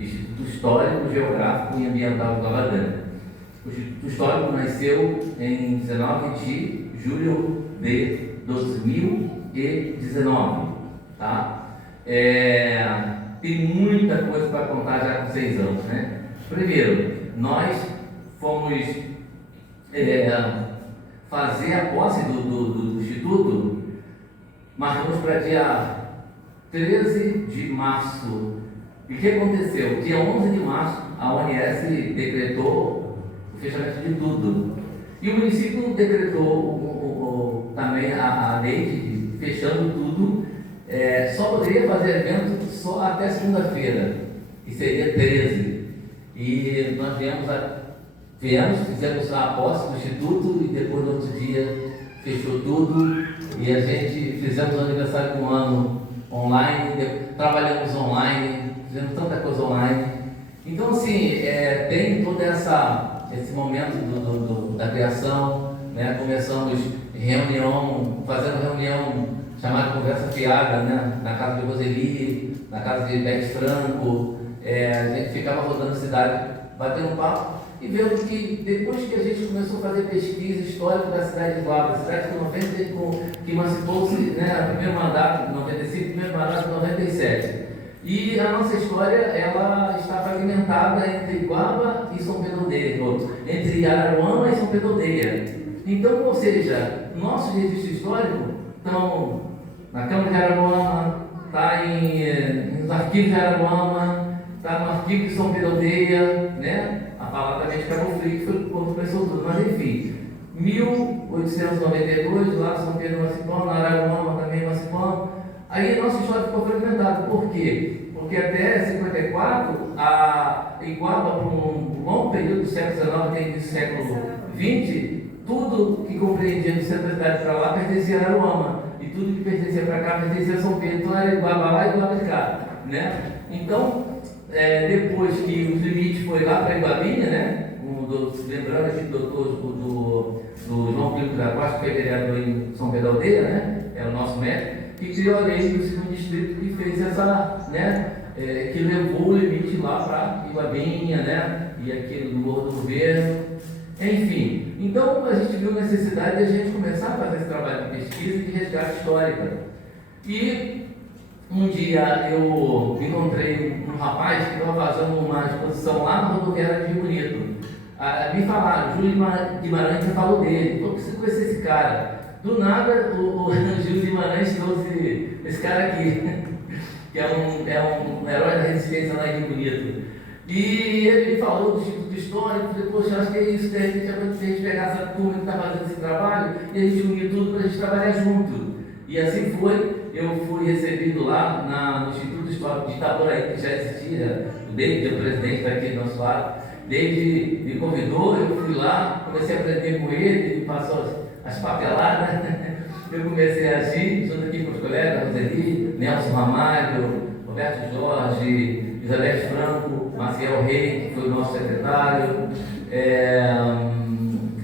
Instituto Histórico, Geográfico e Ambiental do Grande. O Instituto Histórico nasceu em 19 de julho de 2019, tá? Tem muita coisa para contar já com 6 anos, né? Primeiro, nós fomos fazer a posse do Instituto, marcamos para dia 13 de março. E o que aconteceu? Dia 11 de março, a ONS decretou o fechamento de tudo. E o município decretou também a lei de fechando tudo. Só poderia fazer evento só até segunda-feira, que seria 13. E nós fizemos a posse do Instituto e depois no outro dia fechou tudo. E a gente fizemos o aniversário de um ano online, trabalhamos online, fizemos tanta coisa online. Então, assim, tem todo esse momento da criação, né? Começamos fazendo reunião chamada Conversa Fiada, né? Na casa de Roseli, na casa de Beth Franco. A gente ficava rodando a cidade, batendo papo e vendo que depois que a gente começou a fazer pesquisa histórica da cidade de Iguaba, cidade que emancipou-se, né? Primeiro mandato de 95, primeiro mandato de 97. E a nossa história, ela está fragmentada entre Iguaba e São Pedro Aldeia, entre Araruama e São Pedro Aldeia. Então, ou seja, nossos registros históricos estão na Câmara de Araruama, está nos arquivos de Araruama, está no arquivo de São Pedro Aldeia, né? A palavra também de Cabo Frio, que foi quando começou tudo, mas enfim, 1892, lá São Pedro emancipando, Araruama também emancipando. Aí a nossa história ficou fragmentada. Por quê? Porque até 54, a Iguaba, por um longo período do século XIX até do século XX, tudo que compreendia do centro da cidade para lá pertencia a Araruama. E tudo que pertencia para cá pertencia a São Pedro. Então era Iguaba lá e Iguaba de cá, né? Então, depois que os limites foi lá para Iguabinha, né? Lembrando aqui do João Pedro da Costa, que é vereador em São Pedro Aldeia, né? É o nosso médico, que criou a lei do segundo distrito que fez essa, né? Que levou o limite lá para Iguabinha, né? E aquele do Morro do Governo, enfim. Então a gente viu a necessidade de a gente começar a fazer esse trabalho de pesquisa e de resgate histórica. E um dia eu encontrei um rapaz que estava fazendo uma exposição lá na rodoviária de Rio Bonito. Me falaram, Júlio Guimarães falou dele, eu preciso conhecer esse cara. Do nada, o Júlio Guimarães trouxe esse cara aqui, que é um herói da resistência lá em Rio Bonito. E ele me falou do Instituto Histórico. Eu falei, poxa, acho que é isso, de repente a gente pegar essa turma que está fazendo esse trabalho e a gente unir tudo para a gente trabalhar junto. E assim foi. Eu fui recebido lá no Instituto Histórico de Itaboraí, que já existia. O David, o presidente, está aqui do nosso lado. David me convidou, eu fui lá, comecei a aprender com ele, ele passou as papeladas. Eu comecei a agir junto aqui com os colegas, Roseli, Nelson Ramalho, Roberto Jorge, Isabel Franco, Maciel Rei, que foi o nosso secretário,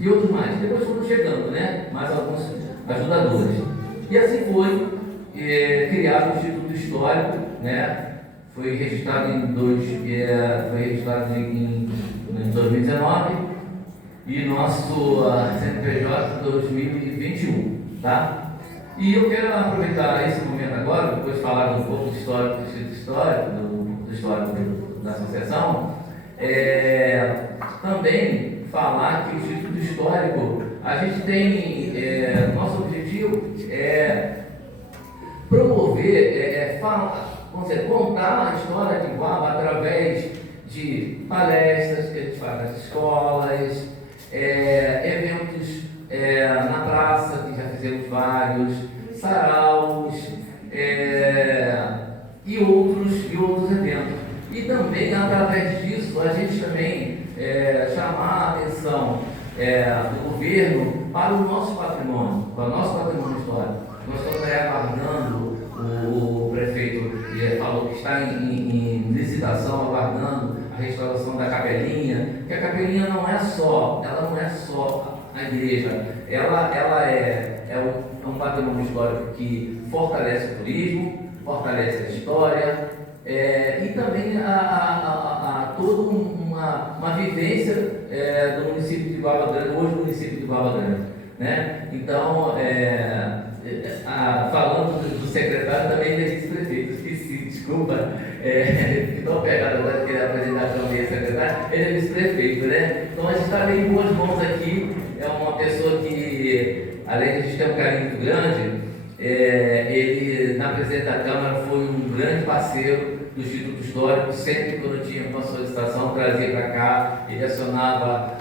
e outros mais. Depois foram chegando, né? Mais alguns ajudadores. E assim foi criado o Instituto Histórico, né? Foi registrado em 2019 e nosso CNPJ 2021, tá? E eu quero aproveitar esse momento agora, depois de falar um pouco do histórico do Instituto Histórico, do histórico da associação, também falar que o Instituto Histórico, a gente tem, nosso objetivo é promover, contar a história de Iguaba através de palestras que a gente faz nas escolas, eventos na praça, que já fizemos vários, saraus e outros eventos. E também, através disso, a gente também chamar a atenção do governo para o nosso patrimônio, histórico. Nós estamos aguardando, o prefeito falou que está em licitação, aguardando a restauração da capelinha, que a capelinha não é só a igreja, ela é um patrimônio histórico que fortalece o turismo, fortalece a história, e também toda uma vivência do município de Guaba Grande, hoje do município de Guaba Grande, né? Então, falando do secretário, também ele é vice-prefeito, esqueci, desculpa, então pegado agora que ele apresentar também secretário, ele é vice-prefeito, né? Então a gente está bem em boas mãos aqui, é uma pessoa que, além de a gente ter um carinho muito grande, ele, na presidência da Câmara, foi um grande parceiro do Instituto Histórico. Sempre quando tinha uma solicitação, trazia para cá, ele acionava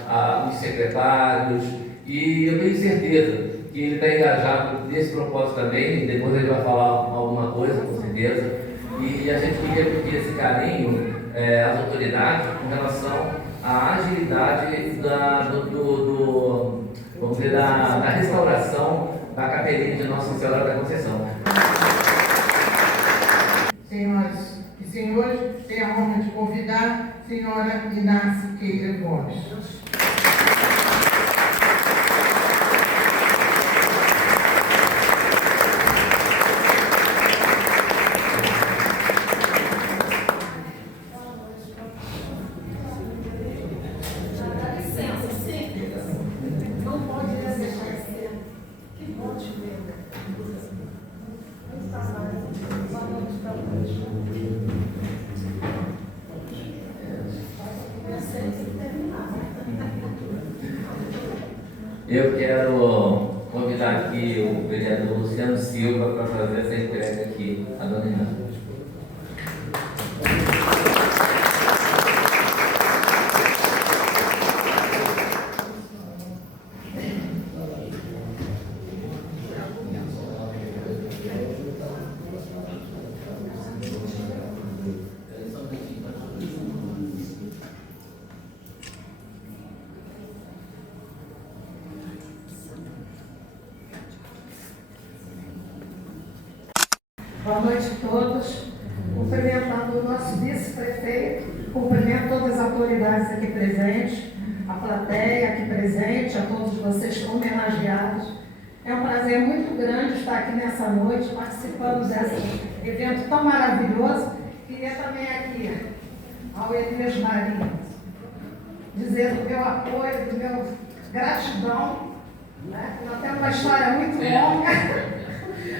os secretários, e eu tenho certeza que ele está engajado nesse propósito também. Depois ele vai falar alguma coisa, com certeza, e a gente queria pedir esse carinho às autoridades com relação à agilidade vamos dizer, da restauração da capelinha de Nossa Senhora da Conceição. Senhoras e senhores, tenho a honra de convidar a senhora Inácia Queira Gomes. Eu quero convidar aqui o vereador Luciano Silva para fazer essa entrega aqui, a dona Inácia. Boa noite a todos. Cumprimentando o nosso vice-prefeito, cumprimento todas as autoridades aqui presentes, a plateia aqui presente, a todos vocês homenageados. É um prazer muito grande estar aqui nessa noite, participando desse evento tão maravilhoso. Queria também aqui, ao Elias Marinho, dizer do meu apoio, do meu gratidão, né? Nós temos uma história muito longa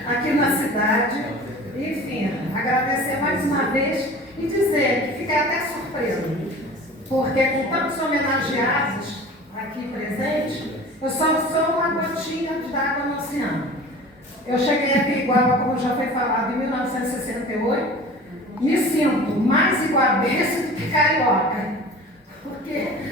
aqui na cidade. Enfim, agradecer mais uma vez e dizer que fiquei até surpresa, porque com tantos homenageados aqui presentes, eu só sou uma gotinha de água no oceano. Eu cheguei aqui em Iguaba, como já foi falado, em 1968, me sinto mais iguabense do que carioca, porque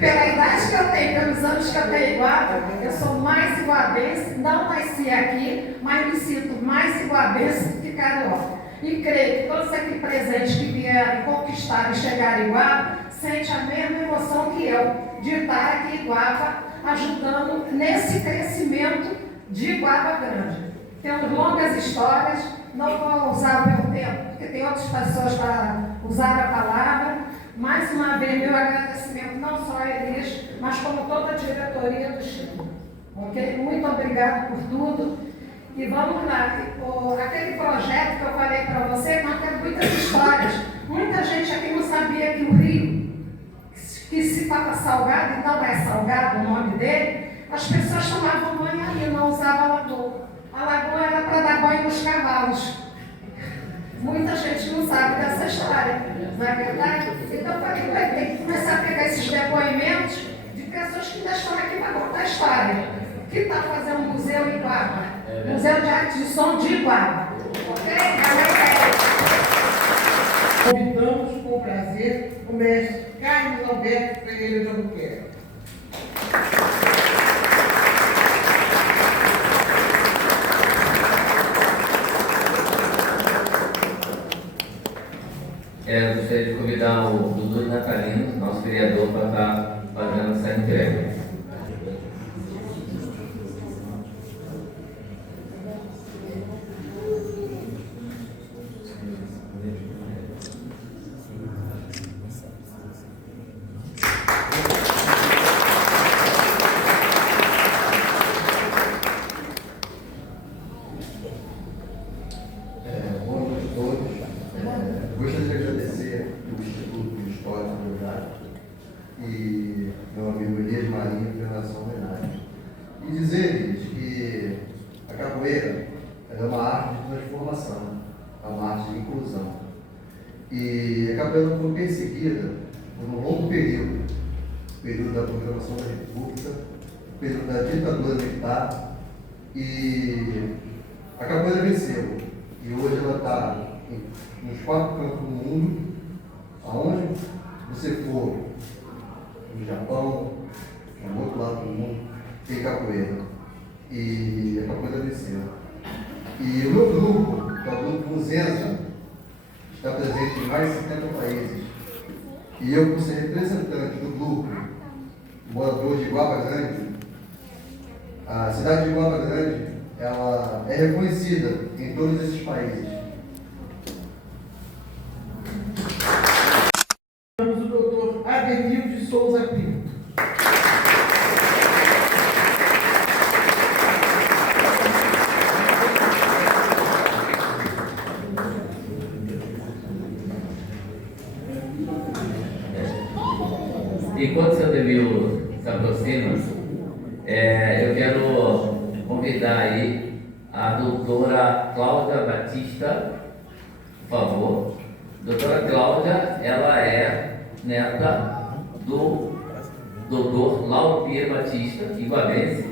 pela idade que eu tenho, pelos anos que eu tenho em Iguaba, eu sou mais iguabense, não nasci aqui, mas me sinto mais iguabense do que carioca. E creio que todos aqui presentes que vieram conquistar e chegar em Iguaba, sentem a mesma emoção que eu, de estar aqui em Iguaba, ajudando nesse crescimento de Iguaba Grande. Temos longas histórias, não vou usar o meu tempo, porque tem outras pessoas para usar a palavra. Mais uma vez, meu agradecimento não só a Elias, mas como toda a diretoria do Instituto. Ok? Muito obrigado por tudo. E vamos lá. Aquele projeto que eu falei para você, nós temos muitas histórias. Muita gente aqui não sabia que o rio, que se estava salgado, e não é salgado o nome dele, as pessoas tomavam banho ali, não usavam lagoa. A lagoa era para dar banho nos cavalos. Muita gente não sabe dessa história, não é verdade? Então, eu falei, vai ter que começar a pegar esses depoimentos de pessoas que ainda estão aqui para contar a história. Que está fazendo um museu em Iguaba, Museu de Arte de Som de Iguaba. Ok? Convidamos com prazer o mestre Carlos Alberto Pereira de Albuquerque. Eu gostaria de convidar o Dudu Natalino, nosso vereador, para estar fazendo essa entrega. Boa noite a todos. Gostaria de agradecer o Instituto Histórico E a capoeira foi perseguida por um longo período, o período da proclamação da República, o período da ditadura militar, e a capoeira venceu. E hoje ela está nos 4 cantos do mundo, aonde você for, no Japão, no outro lado do mundo, tem capoeira. E a capoeira venceu. E o meu grupo, que é o grupo Muzenza, está presente em mais de 70 países. E eu, por ser representante do grupo morador de Iguaba Grande, a cidade de Iguaba Grande, ela é reconhecida em todos esses países. Temos o doutor Ademir de Souza Pinto. Enquanto o seu Demil se aproxima, eu quero convidar aí a doutora Cláudia Batista, por favor. Doutora Cláudia, ela é neta do doutor Lauro Pierre Batista, iguabense.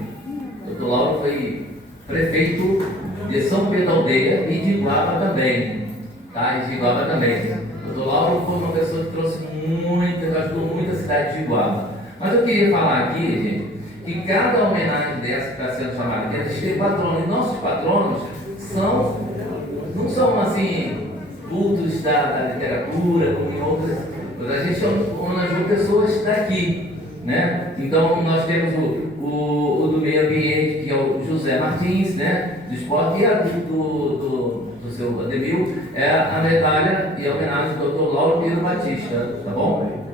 Doutor Lauro foi prefeito de São Pedro da Aldeia e de Iguaba também, tá? E de Iguaba também. Doutor Lauro foi uma pessoa que trouxe ajudou muito a cidade de Iguaba. Mas eu queria falar aqui, gente, que cada homenagem dessa que está sendo chamada aqui, a gente tem patronos, e nossos patronos não são assim, cultos da literatura, como em outras, mas a gente homenageou pessoas daqui, né? Então nós temos o do meio ambiente, que é o José Martins, né? Do esporte, e a do seu Ademil é a medalha e a homenagem do Dr. Lauro Pierre Batista, tá bom?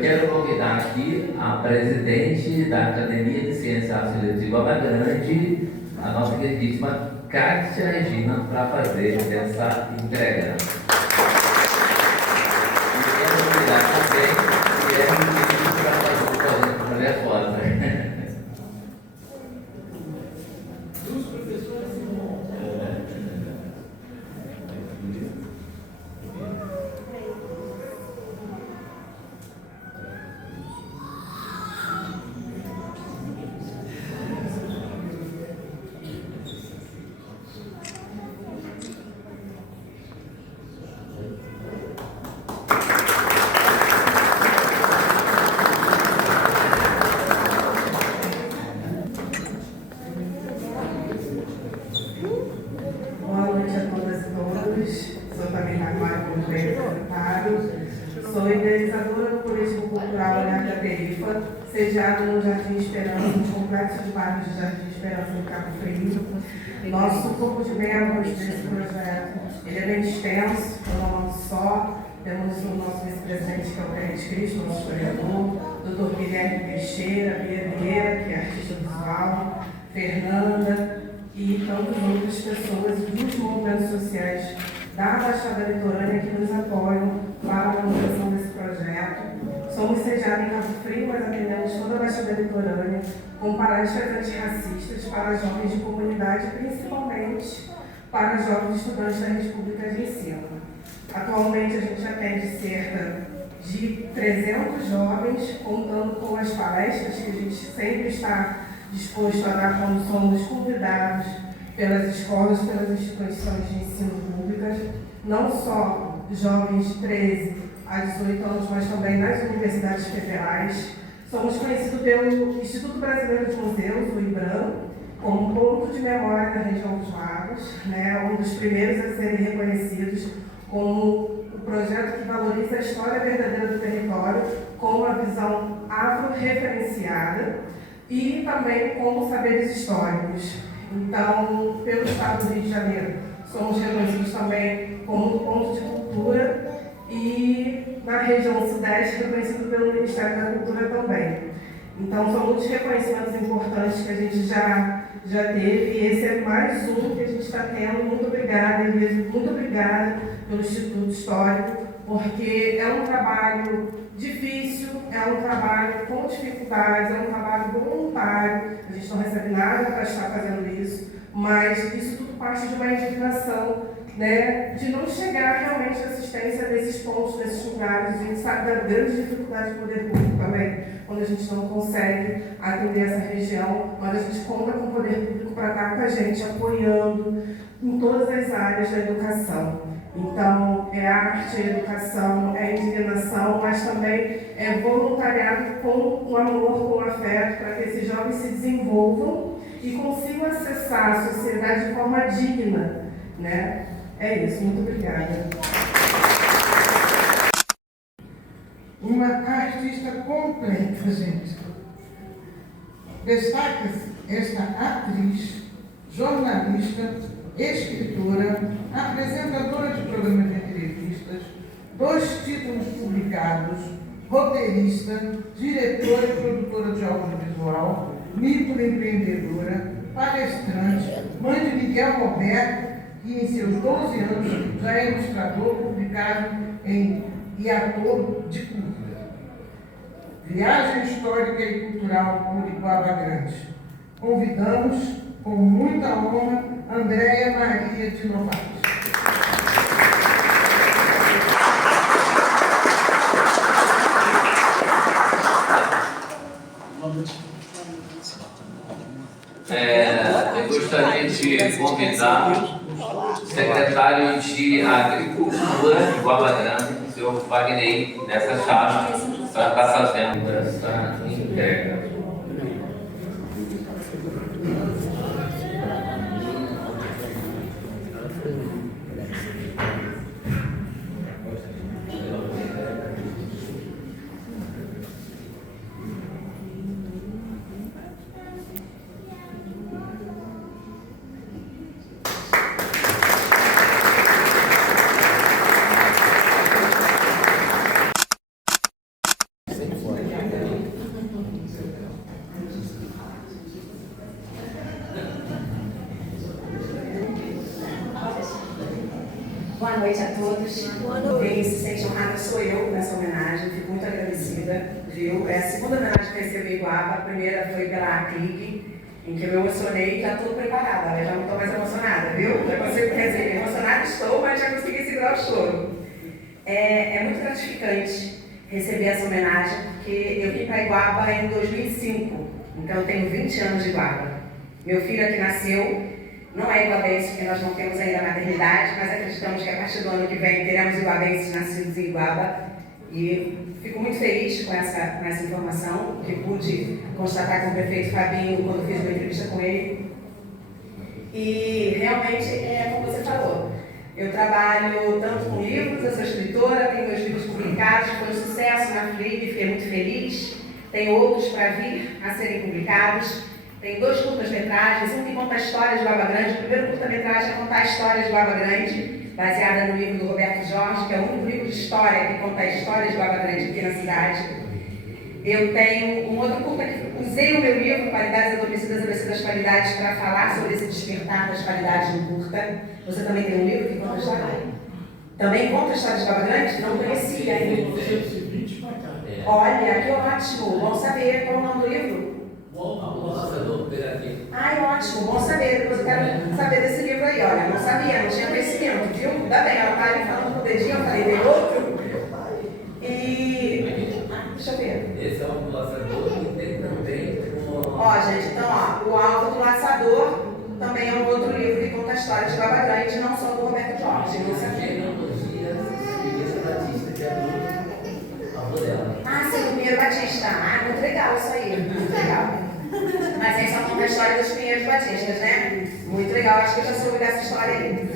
Quero convidar aqui a presidente da Academia de Ciências Artes e Letras de Iguaba Grande, a nossa queridíssima Kátia Regina, para fazer essa entrega. E quero convidar também o Guilherme para fazer o projeto para fazer a foto. Sou idealizadora do Turismo Cultural Olhar da Perifa, sediado no Jardim Esperança, no Complexo de Bairros de Jardim Esperança, em Cabo Frio. Nosso corpo de membros desse projeto ele é bem extenso, não só. Temos o nosso vice-presidente, que é o Kenneth Cristo, nosso historiador, Dr. Guilherme Teixeira, Bia Vieira, que é artista visual, Fernanda e tantas outras pessoas dos movimentos sociais da Baixada Litorânea que nos apoiam para a manutenção desse projeto. Somos sediados em Cabo Frio, mas atendemos toda a Baixada Litorânea com palestras antirracistas para jovens de comunidade, principalmente para jovens estudantes da Rede Pública de Ensino. Atualmente a gente atende cerca de 300 jovens, contando com as palestras que a gente sempre está disposto a dar quando somos convidados pelas escolas, pelas instituições de ensino públicas, não só jovens de 13 a 18 anos, mas também nas universidades federais. Somos conhecidos pelo Instituto Brasileiro de Museus, o IBRAM, como ponto de memória da região dos Lagos, um dos primeiros a serem reconhecidos como o projeto que valoriza a história verdadeira do território com uma visão afro-referenciada e também como saberes históricos. Então, pelo Estado do Rio de Janeiro, somos reconhecidos também como ponto de cultura e na região sudeste reconhecido pelo Ministério da Cultura também. Então, são muitos reconhecimentos importantes que a gente já teve, e esse é mais um que a gente está tendo. Muito obrigada, Elisa, muito obrigada pelo Instituto Histórico, porque é um trabalho difícil, é um trabalho com dificuldades, é um trabalho voluntário, a gente não recebe nada para estar fazendo isso, mas isso tudo parte de uma indignação, né, de não chegar realmente à assistência nesses pontos, nesses lugares. A gente sabe da grande dificuldade do poder público também, quando a gente não consegue atender essa região, mas a gente conta com o poder público para estar com a gente, apoiando em todas as áreas da educação. Então, é arte, é educação, é indignação, mas também é voluntariado com o amor, com o afeto, para que esses jovens se desenvolvam e consigam acessar a sociedade de forma digna, né? É isso, muito obrigada. Uma artista completa, gente. Destaca-se esta atriz, jornalista, escritora, apresentadora de programas de entrevistas, 2 títulos publicados, roteirista, diretora e produtora de audiovisual, microempreendedora, palestrante, mãe de Miguel Roberto, que em seus 12 anos já é ilustrador publicado e ator de curta. Viagem histórica e cultural por Iguaba Grande. Convidamos, com muita honra, Andréia Maria de Novaes. Eu gostaria de convidar o secretário de Agricultura de Iguaba Grande, o senhor Wagner, nessa chave, para estar fazendo essa entrega. Boa noite a todos. Quem se sente honrada sou eu nessa homenagem, fico muito agradecida, viu? É a segunda homenagem que eu recebi em Iguaba, a primeira foi pela ACLIG, em que eu me emocionei e já estou preparada, eu já não estou mais emocionada, viu? Já consigo, quer dizer, emocionada estou, mas já consegui segurar o choro. É muito gratificante receber essa homenagem, porque eu vim para Iguaba em 2005, então eu tenho 20 anos de Iguaba. Meu filho aqui nasceu. Não é iguabense, porque nós não temos ainda a maternidade, mas acreditamos que a partir do ano que vem teremos iguabenses nascidos em Iguaba. E fico muito feliz com essa informação, que pude constatar com o prefeito Fabinho quando fiz uma entrevista com ele. E realmente é como você falou. Eu trabalho tanto com livros, eu sou escritora, tenho meus livros publicados, foi um sucesso na FLIB, fiquei muito feliz. Tenho outros para vir a serem publicados. Tem 2 curtas-metragens, um que conta a história de Iguaba Grande. O primeiro curta-metragem é contar a história de Iguaba Grande, baseada no livro do Roberto Jorge, que é o único livro de história que conta a história de Iguaba Grande aqui na cidade. Eu tenho um outro curta que usei no meu livro, Qualidades Adormecidas, ABC das Qualidades, para falar sobre esse despertar das qualidades no curta. Você também tem um livro que conta a história? Também conta a história de Iguaba Grande? Não conhecia ainda. Olha, que ótimo! Bom saber. Qual é o nome do livro? Ai, ótimo, bom saber. Depois eu quero saber desse livro aí. Olha, não sabia, não tinha conhecimento, viu? Ainda bem, ela está ali falando com o dedinho, eu falei, tem outro? E. Deixa eu ver. Esse é o laçador e tem também Ó, gente, então, ó, O Alto do Laçador também é um outro livro que conta a história de Iguaba Grande, não só do Roberto Jorge. Não sabia. Ah, sim, o Pinheiro Batista. Ah, muito legal isso aí, muito legal. Mas aí só conta a história dos Pinheiros Batistas, né? Muito legal, acho que eu já soube dessa história aí.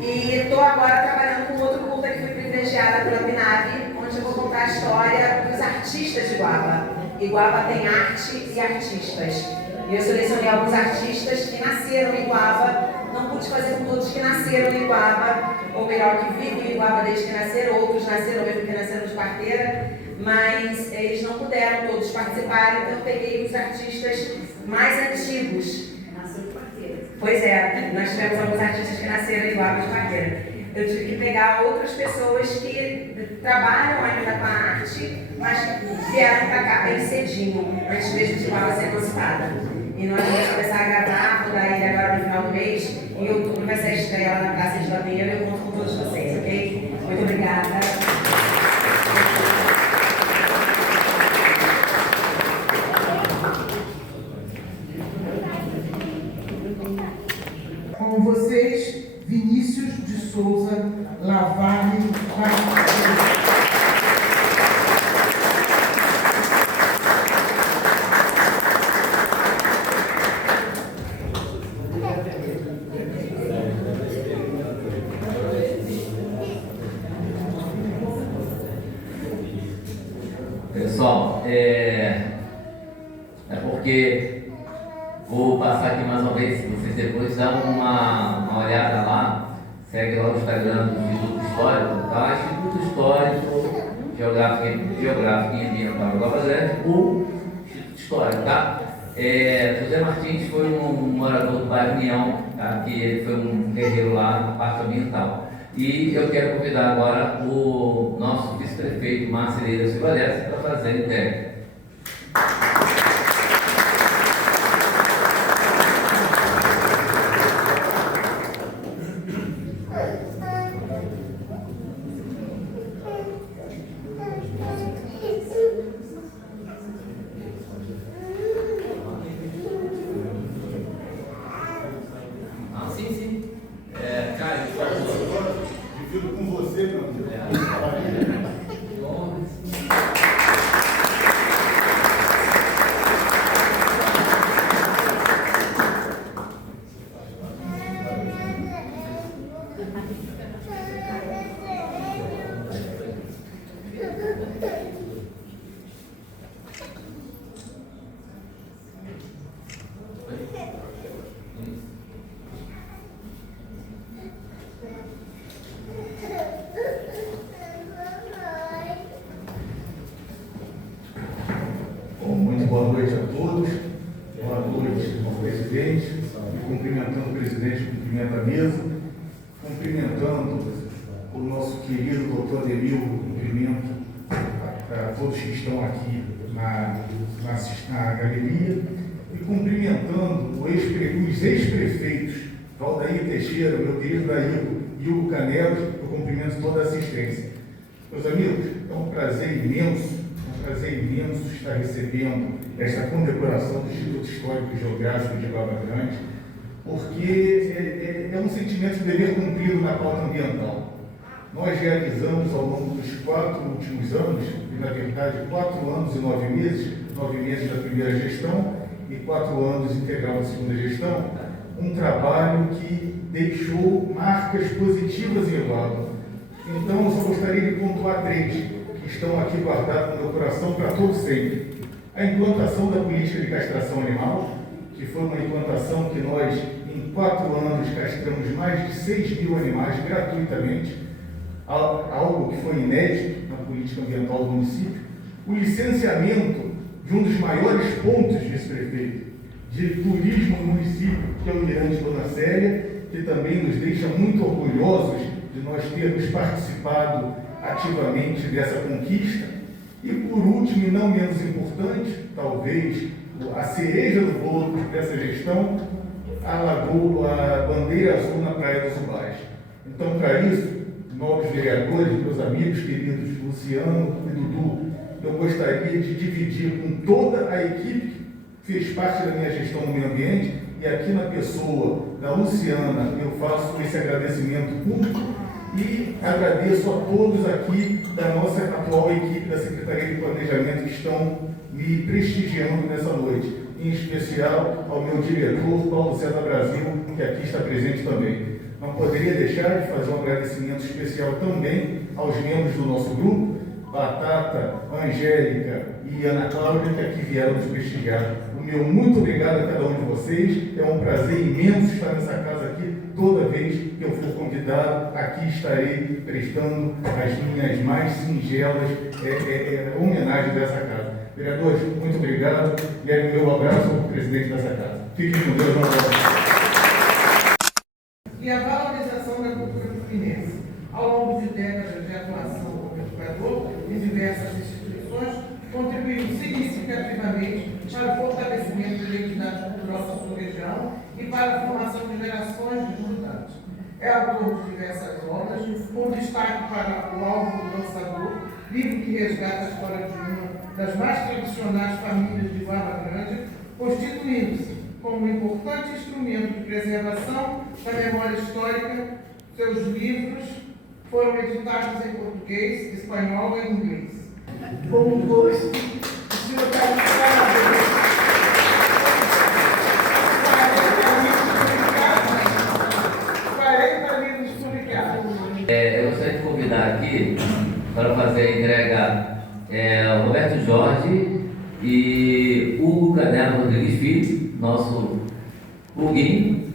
E estou agora trabalhando com outro curta que fui privilegiada pela Binave, onde eu vou contar a história dos artistas de Iguaba. Iguaba tem arte e artistas. E eu selecionei alguns artistas que nasceram em Iguaba. Não pude fazer com todos que nasceram em Iguaba, ou melhor, que vivem em Iguaba desde que nasceram, outros nasceram mesmo que nasceram de parteira, mas eles não puderam todos participar, então eu peguei os artistas mais antigos. Nasceu de parteira. Pois é, nós tivemos alguns artistas que nasceram em Iguaba de parteira. Eu tive que pegar outras pessoas que trabalham ainda com a arte, mas que vieram para cá bem cedinho, antes mesmo de Iguaba ser emancipada. E nós vamos começar a gravar, vou dar ele agora no final do mês. Em outubro vai ser a estreia lá na Praça de Ladeira. Eu conto com todos vocês, ok? Muito obrigada. Com vocês, Vinícius de Souza Lavarre Barros. Pessoal, é porque vou passar aqui mais uma vez, se vocês depois dão uma olhada lá, segue lá o Instagram do Instituto Histórico, tá? Instituto Histórico Geográfico e Ambiental de Iguaba Grande, o Instituto Histórico, tá? José Martins foi um morador do bairro União, tá? Que ele foi um guerreiro lá na parte ambiental. E eu quero convidar agora o nosso vice-prefeito, Marcelo Silva Lessa, para fazer a entrega. Sim. Caio, por favor. Divido com você, meu amigo. Muito boa noite a todos. Boa noite ao presidente. Cumprimentando o presidente, cumprimento a mesa. Cumprimentando o nosso querido doutor Ademir, cumprimento para todos que estão aqui na galeria. E cumprimentando os ex-prefeitos, Valdair Teixeira, meu querido Daíldo e Hugo Canelos, eu cumprimento toda a assistência. Meus amigos, é um prazer imenso estar recebendo esta condecoração do Instituto Histórico e Geográfico de Iguaba Grande, porque é um sentimento de dever cumprido na pauta ambiental. Nós realizamos ao longo dos 4 últimos anos, e na verdade 4 anos e 9 meses, 9 meses da primeira gestão e 4 anos integral da segunda gestão, um trabalho que deixou marcas positivas em Iguaba. Então, eu só gostaria de pontuar 3 que estão aqui guardados no meu coração para todo sempre. A implantação da política de castração animal, que foi uma implantação que nós, em 4 anos, castramos mais de 6 mil animais gratuitamente, algo que foi inédito na política ambiental do município. O licenciamento de um dos maiores pontos, vice-prefeito, de turismo no município, que é o Mirante Dona Célia, que também nos deixa muito orgulhosos de nós termos participado ativamente dessa conquista. E por último, e não menos importante, talvez a cereja do bolo dessa gestão, a bandeira azul na Praia dos Ubás. Então, para isso, nobres vereadores, meus amigos queridos Luciano e Dudu, eu gostaria de dividir com toda a equipe que fez parte da minha gestão no meio ambiente, e aqui na pessoa da Luciana eu faço esse agradecimento público e agradeço a todos aqui da nossa atual equipe da Secretaria de Planejamento que estão me prestigiando nessa noite, em especial ao meu diretor, Paulo César Brasil, que aqui está presente também. Não poderia deixar de fazer um agradecimento especial também aos membros do nosso grupo, Batata, Angélica e Ana Cláudia, que aqui vieram nos prestigiar. O o meu muito obrigado a cada um de vocês. É um prazer imenso estar nessa casa aqui. Toda vez que eu for convidado, aqui estarei prestando as minhas mais singelas homenagens dessa casa. Vereadores, muito obrigado. E aí, o meu abraço ao presidente dessa casa. Fiquem com Deus. E a valorização da cultura fluminense. Ao longo de décadas de atuação como educador em diversas instituições, contribuiu significativamente para o fortalecimento da identidade cultural da sua região e para a formação de gerações de estudantes. É autor de diversas obras, com destaque para O Alvo do Lançador, livro que resgata a história de uma das mais tradicionais famílias de Guarda Grande, constituindo-se como um importante instrumento de preservação da memória histórica. Seus livros foram editados em português, espanhol e inglês. Com gosto, o senhor está de parabéns. 40 livros publicados. Eu gostaria de convidar aqui para fazer a entrega o Roberto Jorge e Hugo Canela Rodrigues Filho, nosso Huguinho,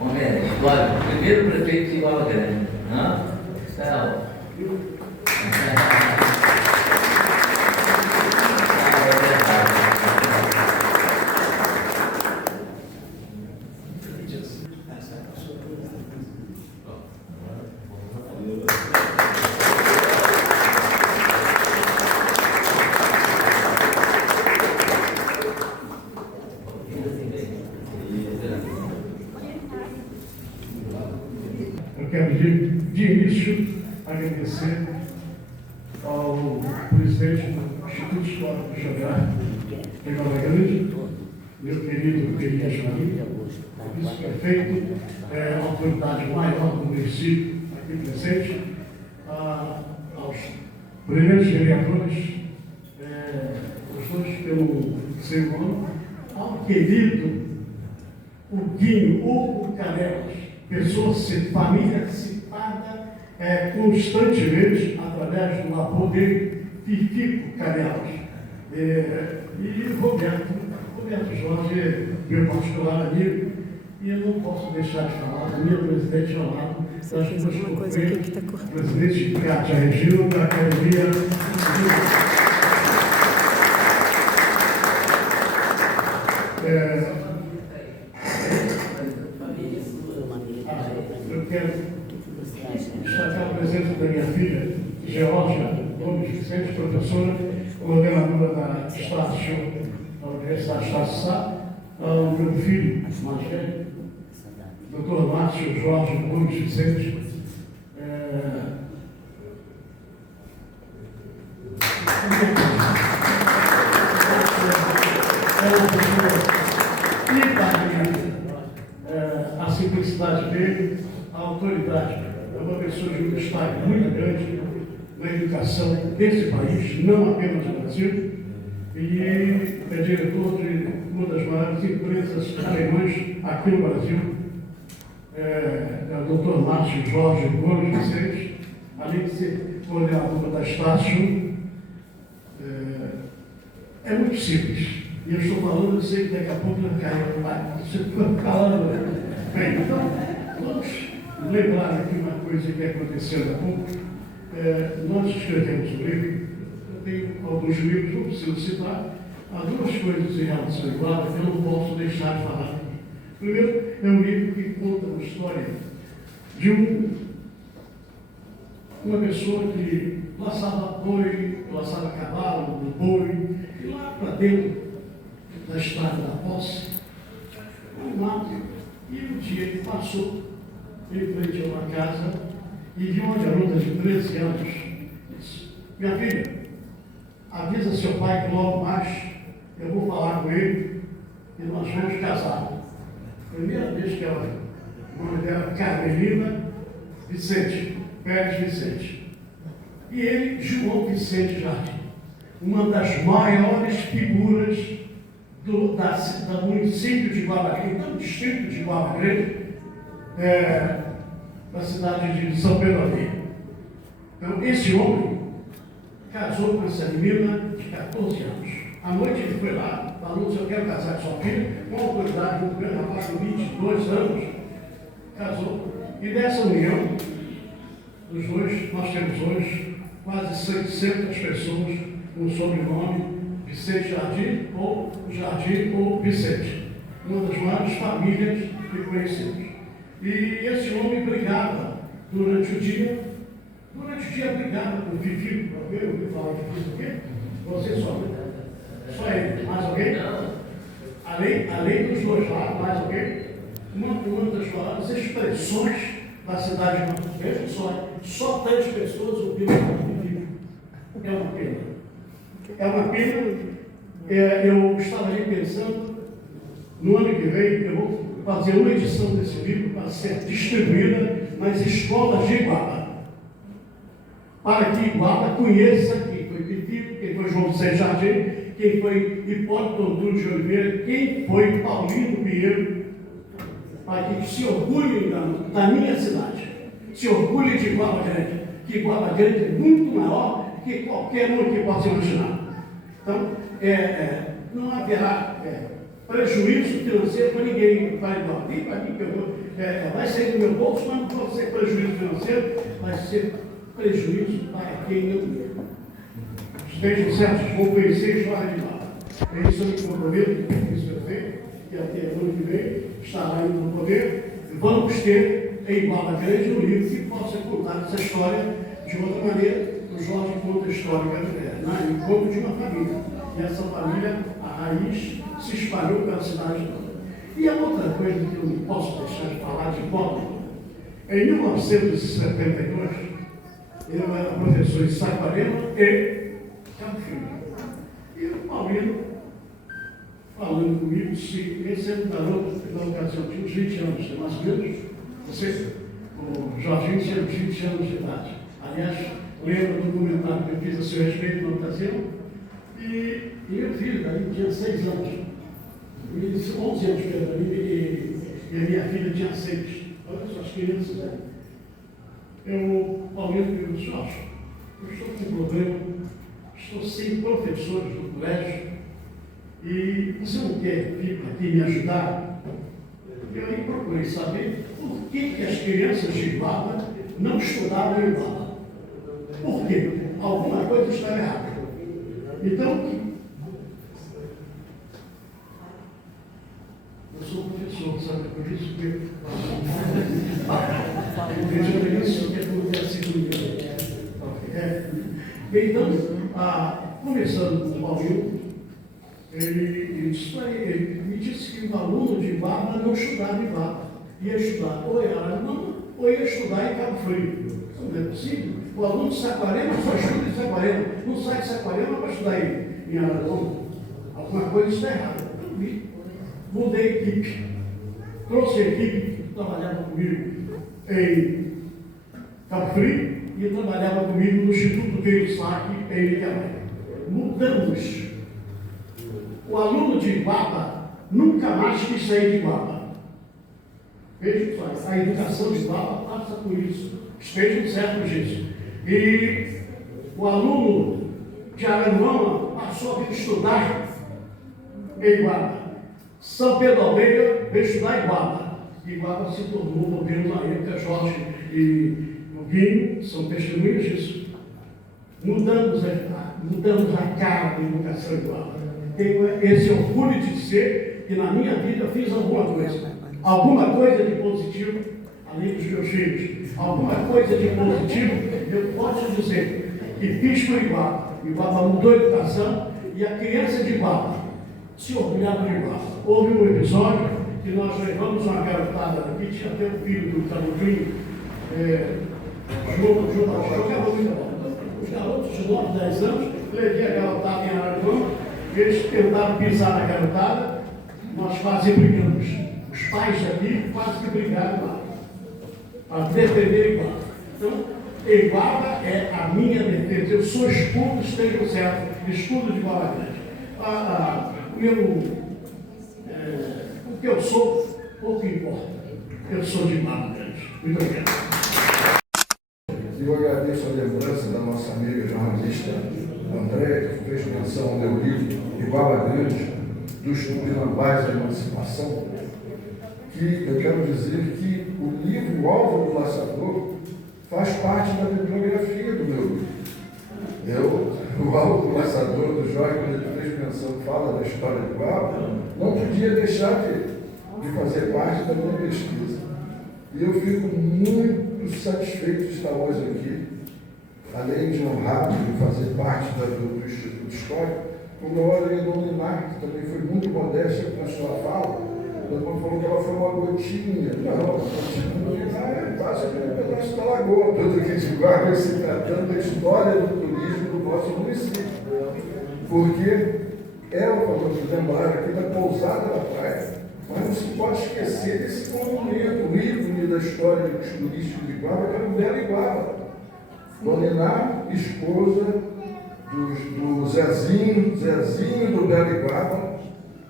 homem histórico, primeiro prefeito de Guarda Grande. Eu quero de início agradecer ao presidente do Instituto Histórico de Jogar de Guarda Grande, meu querido Elias Maria, vice-prefeito, autoridade maior do município aqui presente, aos primeiros vereadores, os dois pelo segundo, ao querido Hugo Canelas, família citada constantemente através do avô dele, Fifico Canelas. E Roberto Jorge, meu particular amigo, e eu não posso deixar de falar do meu presidente ao lado, das duas corpeiras, presidente Cátia Regina, da Academia. Eu quero destacar a presença da minha filha, Georgia Gomes Vicente, professora, coordenadora da Estácio, da Universidade Estácio Sá, ao meu filho, mais velho, Dr. Márcio Jorge Gomes Vicente. A simplicidade dele, a autoridade. É uma pessoa de um destaque muito grande na educação desse país, não apenas no Brasil, e é diretor de uma das maiores empresas alemãs aqui no Brasil, o Dr. Márcio Jorge Gomes Vicente, além de ser coordenador da Estácio. É muito simples. E eu estou falando, eu sei que daqui a pouco vai cair, você fica falando. Bem, então, vamos lembrar aqui uma coisa que aconteceu há pouco. Nós escrevemos um livro, eu tenho alguns livros, não preciso citar, há duas coisas em relação a Guarda que eu não posso deixar de falar. Primeiro, é um livro que conta uma história de uma pessoa que laçava boi, laçava cavalo, no boi, e lá para dentro da estrada da posse, um mato, e um dia ele passou em frente a uma casa e viu uma garota de 13 anos. Disse: minha filha, avisa seu pai que logo mais eu vou falar com ele e nós vamos casar. Primeira vez que ela, o nome dela Carmelina Vicente, Pérez Vicente. E ele, João Vicente Jardim, uma das maiores figuras do município de Guarda Grande, do distrito de Guarda Grande, da cidade de São Pedro Almeida. Então, esse homem casou com essa menina de 14 anos. À noite ele foi lá, falou, se eu quero casar com sua filha, com a autoridade, um grande rapaz de 22 anos, casou. E dessa união, dos dois, nós temos hoje quase 600 pessoas com o sobrenome Vicente Jardim ou Vicente. Uma das maiores famílias que conhecemos. E esse homem brigava durante o dia brigava com o Fifi. Eu ouvi falar de Fifi o quê? Você só ele. Mais alguém? Além dos dois lá, mais alguém? Uma das maiores expressões da cidade de Mato Grosso. Só 3 pessoas ouviram o Fifi. É uma pena. É uma pena. Eu estava ali pensando, no ano que vem, eu vou fazer uma edição desse livro para ser distribuída nas escolas de Iguaba. Para que Iguaba conheça quem foi Pipico, quem foi João Vicente Jardim, quem foi Hipólito Antônio de Oliveira, quem foi Paulino Pinheiro, para que se orgulhem da minha cidade, se orgulhem de Iguaba Grande, que Iguaba Grande é muito maior que qualquer um que possa imaginar. Então, não haverá prejuízo financeiro para ninguém, para mim, que eu vou, vai sair do meu bolso, mas não pode ser prejuízo financeiro, vai ser prejuízo para quem não tem. Estejam certos, vou conhecer a história de lá. É isso que eu comprometo, que isso é feito, e até o ano que vem estará indo no poder. Vamos ter em Iguaba Grande um livro que possa contar essa história de outra maneira. O Jorge conta a história em conto de uma família. E essa família, a raiz, se espalhou pela cidade toda. E a outra coisa que eu não posso deixar de falar de Iguaba, em 1972, eu era professor em Saquarema e Cabo Frio. E o Paulino, falando comigo, se esse é um garoto, na ocasião, tinha uns 20 anos, mais ou menos, o Jorginho tinha uns 20 anos de idade. Aliás, lembro do documentário que eu fiz a seu respeito na ocasião, e meu filho, daí tinha 6 anos, ele disse 11 anos, e a minha filha tinha 6. Olha só as crianças, né? Eu, Paulino, pergunto, Jorge, eu estou com um problema, estou sem professores no colégio, e você não quer vir aqui me ajudar? Eu aí procurei saber por que as crianças de Iguaba não estudavam em Iguaba. Por quê? Alguma coisa está errada. Então, eu sou professor, sabe por isso? Veja isso que acontece comigo. Então, começando com o Paulinho, ele me disse que o aluno de Iguaba não estudava em Iguaba. Ia estudar ou em Araruama ou ia estudar em Cabo Frio. Isso não é possível. O aluno de Saquarema só estuda em Saquarema. Não sai de Saquarema para estudar em Araruama. Alguma coisa está errada. Mudei a equipe. Trouxe a equipe que trabalhava comigo em Cabo Frio e trabalhava comigo no Instituto Veio Saque em Niterói. Mudamos. O aluno de Iguaba nunca mais quis sair de Iguaba. Veja só, a educação de Iguaba passa por isso. Estejam certos disso. E o aluno de Araruama passou a vir estudar em Iguaba. São Pedro Almeida veio estudar em Iguaba. Iguaba se tornou modelo na época. Jorge e o Guinho são testemunhas disso. Mudamos a cara da educação em Iguaba. Tenho esse orgulho de dizer que na minha vida eu fiz alguma coisa de positivo, além dos meus filhos, alguma coisa de positivo, eu posso dizer que fiz com Iguaba. Iguaba mudou a educação e a criança de Iguaba se orgulhava de Iguaba. Houve um episódio que nós levamos uma garotada daqui, tinha até o filho do Caludinho, jogava muita bola. Os garotos de 9, 10 anos, levei a garotada em Araruama, eles tentaram pisar na garotada, nós quase brigamos. Os pais daqui quase que brigaram lá, para defender Iguaba. Então, Iguaba é a minha defesa. Eu sou escudo, esteja certo, escudo de Iguaba Grande. O que eu sou, pouco importa. Eu sou de Iguaba Grande. Muito obrigado. Eu agradeço a lembrança da nossa amiga jornalista Andréia, que fez menção ao meu livro Iguaba Grande, dos tupinambás da emancipação, que eu quero dizer que o livro O Alvo do Laçador faz parte da bibliografia do meu livro. O Alvo do Laçador, do Jorge, quando ele fez menção, fala da história de Guaba, não podia deixar de fazer parte da minha pesquisa. E eu fico muito satisfeito de estar hoje aqui, além de honrado de fazer parte do Instituto Histórico, quando eu olho a Dona Inar, que também foi muito modesta com a sua fala, quando falou que ela foi uma gotinha. Não, a gotinha da Dona Inar passa pelo pedaço da lagoa, tudo que de Guaba se tratando da história do turismo do nosso município. Porque ela falou que lembraram aqui da pousada da praia. Mas não se pode esquecer desse monumento, o ícone da história turística de Guaba, que era o Belo Iguaba. Dona Iná, esposa do Zezinho do Belo Iguaba,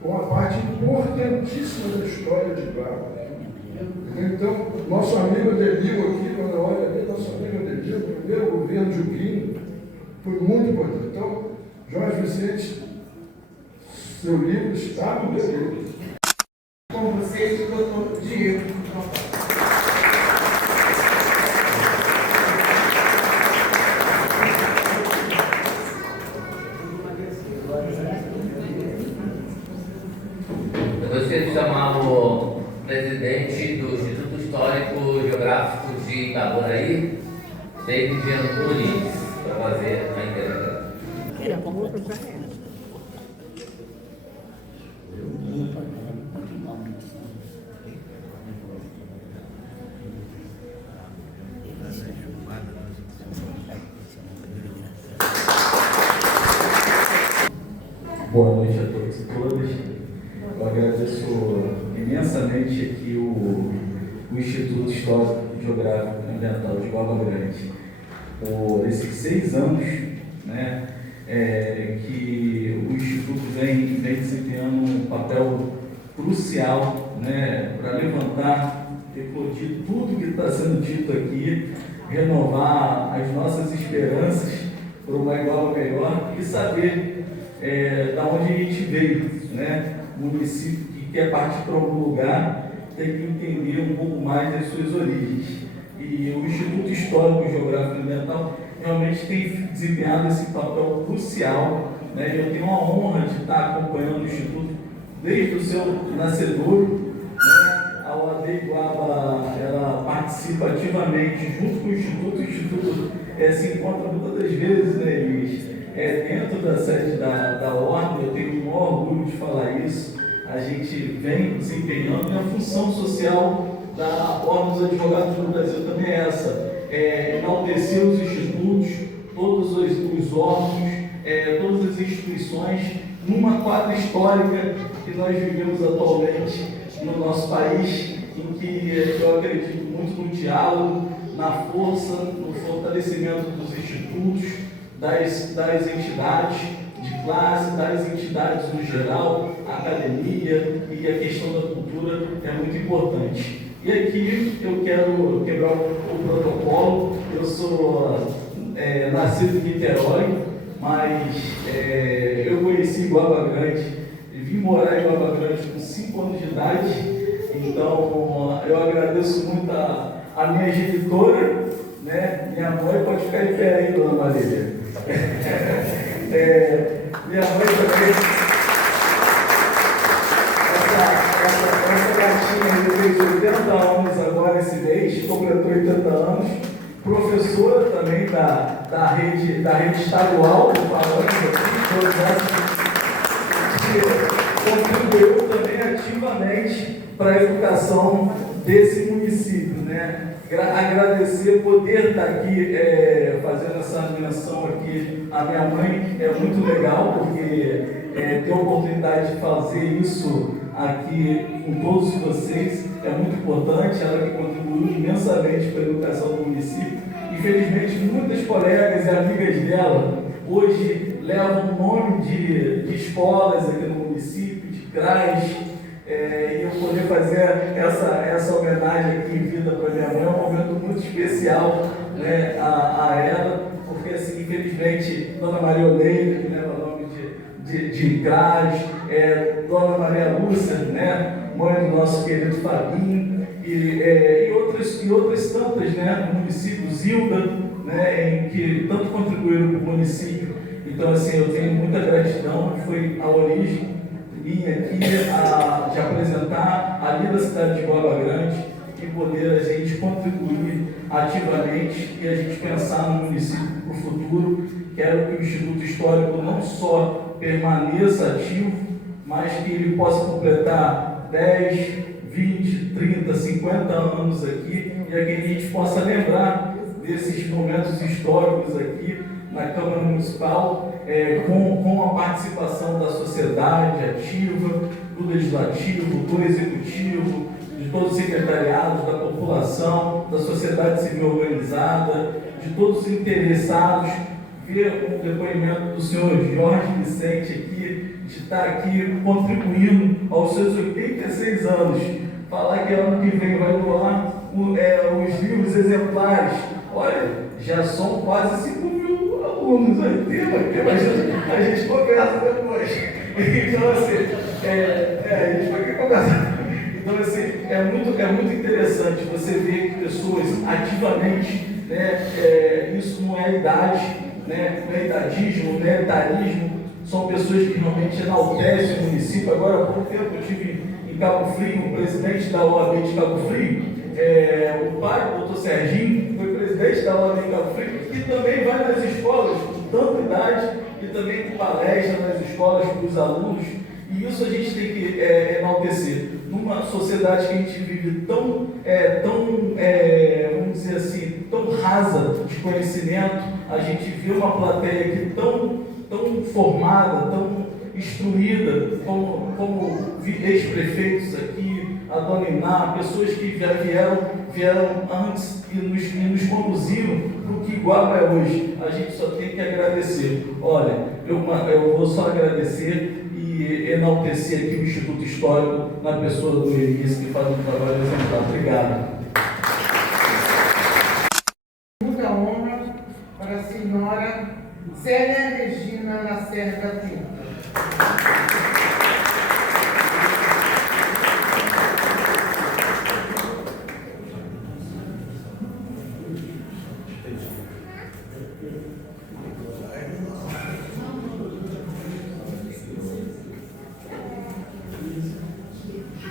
com uma parte importantíssima da história de Guaba. Então, nosso amigo Adelio aqui, quando eu olho ali, nosso amigo Adelio, o primeiro governo de Juquinho, foi muito importante. Então, Jorge Vicente, seu livro está no meu livro. Com vocês, o doutor Diego. Eu gostaria de chamar o presidente do Instituto Histórico Geográfico de Itaboraí, David Muniz, para fazer a intervenção. Boa noite a todos e todas. Eu agradeço imensamente aqui o Instituto Histórico Geográfico e Ambiental de Guaba Grande por esses 6 anos, né, que o Instituto vem desempenhando um papel crucial, né, para levantar, eclodir tudo que está sendo dito aqui, renovar as nossas esperanças para uma Guaba melhor e saber da onde a gente veio, né? O município que quer partir para algum lugar tem que entender um pouco mais das suas origens. E o Instituto Histórico Geográfico e Ambiental realmente tem desempenhado esse papel crucial, né? Eu tenho a honra de estar acompanhando o Instituto desde o seu nascedouro, né? A OAB Guaba, ela participa ativamente junto com o Instituto se encontra muitas das vezes, né, Luiz? Dentro da sede da Ordem, eu tenho o maior orgulho de falar isso. A gente vem desempenhando, e a função social da Ordem dos Advogados do Brasil também é essa: enaltecer os institutos, todos os órgãos, todas as instituições, numa quadra histórica que nós vivemos atualmente no nosso país, em que eu acredito muito no diálogo, na força, no fortalecimento dos institutos, das entidades de classe, das entidades no geral, a academia, e a questão da cultura é muito importante. E aqui eu quero quebrar o protocolo. Eu sou nascido em Niterói, mas eu conheci Guaba Grande e vim morar em Guaba Grande com 5 anos de idade. Então eu agradeço muito a minha genitora, né? Minha mãe, pode ficar em pé aí, dona Marília. Minha mãe também, essa gatinha fez 80 anos agora esse mês, completou 80 anos, professora também da rede estadual, contribuiu também ativamente para a educação desse município, né? Agradecer poder estar aqui fazendo essa menção aqui à minha mãe, é muito legal, porque ter a oportunidade de fazer isso aqui com todos vocês é muito importante. Ela que contribuiu imensamente para a educação do município. Infelizmente, muitas colegas e amigas dela hoje levam o nome de escolas aqui no município, de CRAs, e eu poder fazer essa homenagem aqui em vida para minha mãe é um momento muito especial, né, a ela, porque assim, infelizmente Simplesmente Dona Maria Oleira, que leva o nome de Cras, Dona Maria Lúcia, né, mãe do nosso querido Fabinho, e outras tantas, né, no município, Zilda, né, em que tanto contribuíram para o município. Então, assim, eu tenho muita gratidão, que foi a origem minha aqui, de apresentar a linda cidade de Goba Grande e poder a gente contribuir ativamente e a gente pensar no município para o futuro. Quero que o Instituto Histórico não só permaneça ativo, mas que ele possa completar 10, 20, 30, 50 anos aqui e que a gente possa lembrar desses momentos históricos aqui na Câmara Municipal, com a participação da sociedade ativa, do Legislativo, do Executivo, de todos os secretariados, da população, da sociedade civil organizada, de todos os interessados. Ver um depoimento do senhor Jorge Vicente aqui, de estar aqui contribuindo aos seus 86 anos, falar que ano que vem vai doar os livros exemplares. Olha, já são quase 5 mil alunos aí, mas a gente conversa depois. Então, assim, a gente vai conversar. Então, assim, é muito interessante você ver que pessoas ativamente, né, isso não é idade, né, não é idadismo, não é etarismo, são pessoas que realmente enaltecem o município. Agora, há pouco tempo, eu estive em Cabo Frio, o presidente da OAB de Cabo Frio, o pai, o doutor Serginho, foi presidente da OAB de Cabo Frio, e também vai nas escolas com tanta idade, e também com palestra nas escolas para os alunos, e isso a gente tem que enaltecer. Numa sociedade que a gente vive tão vamos dizer assim, tão rasa de conhecimento, a gente vê uma plateia aqui tão formada, tão instruída, como ex-prefeitos aqui, a Dona Iná, pessoas que já vieram antes e nos conduziram para o que Iguaba é hoje. A gente só tem que agradecer. Olha, eu vou só agradecer e enaltecer aqui o Instituto Histórico na pessoa do Elias, que faz um trabalho exemplar. Obrigado. Muita honra para a senhora Célia Regina Lacerda Pinto.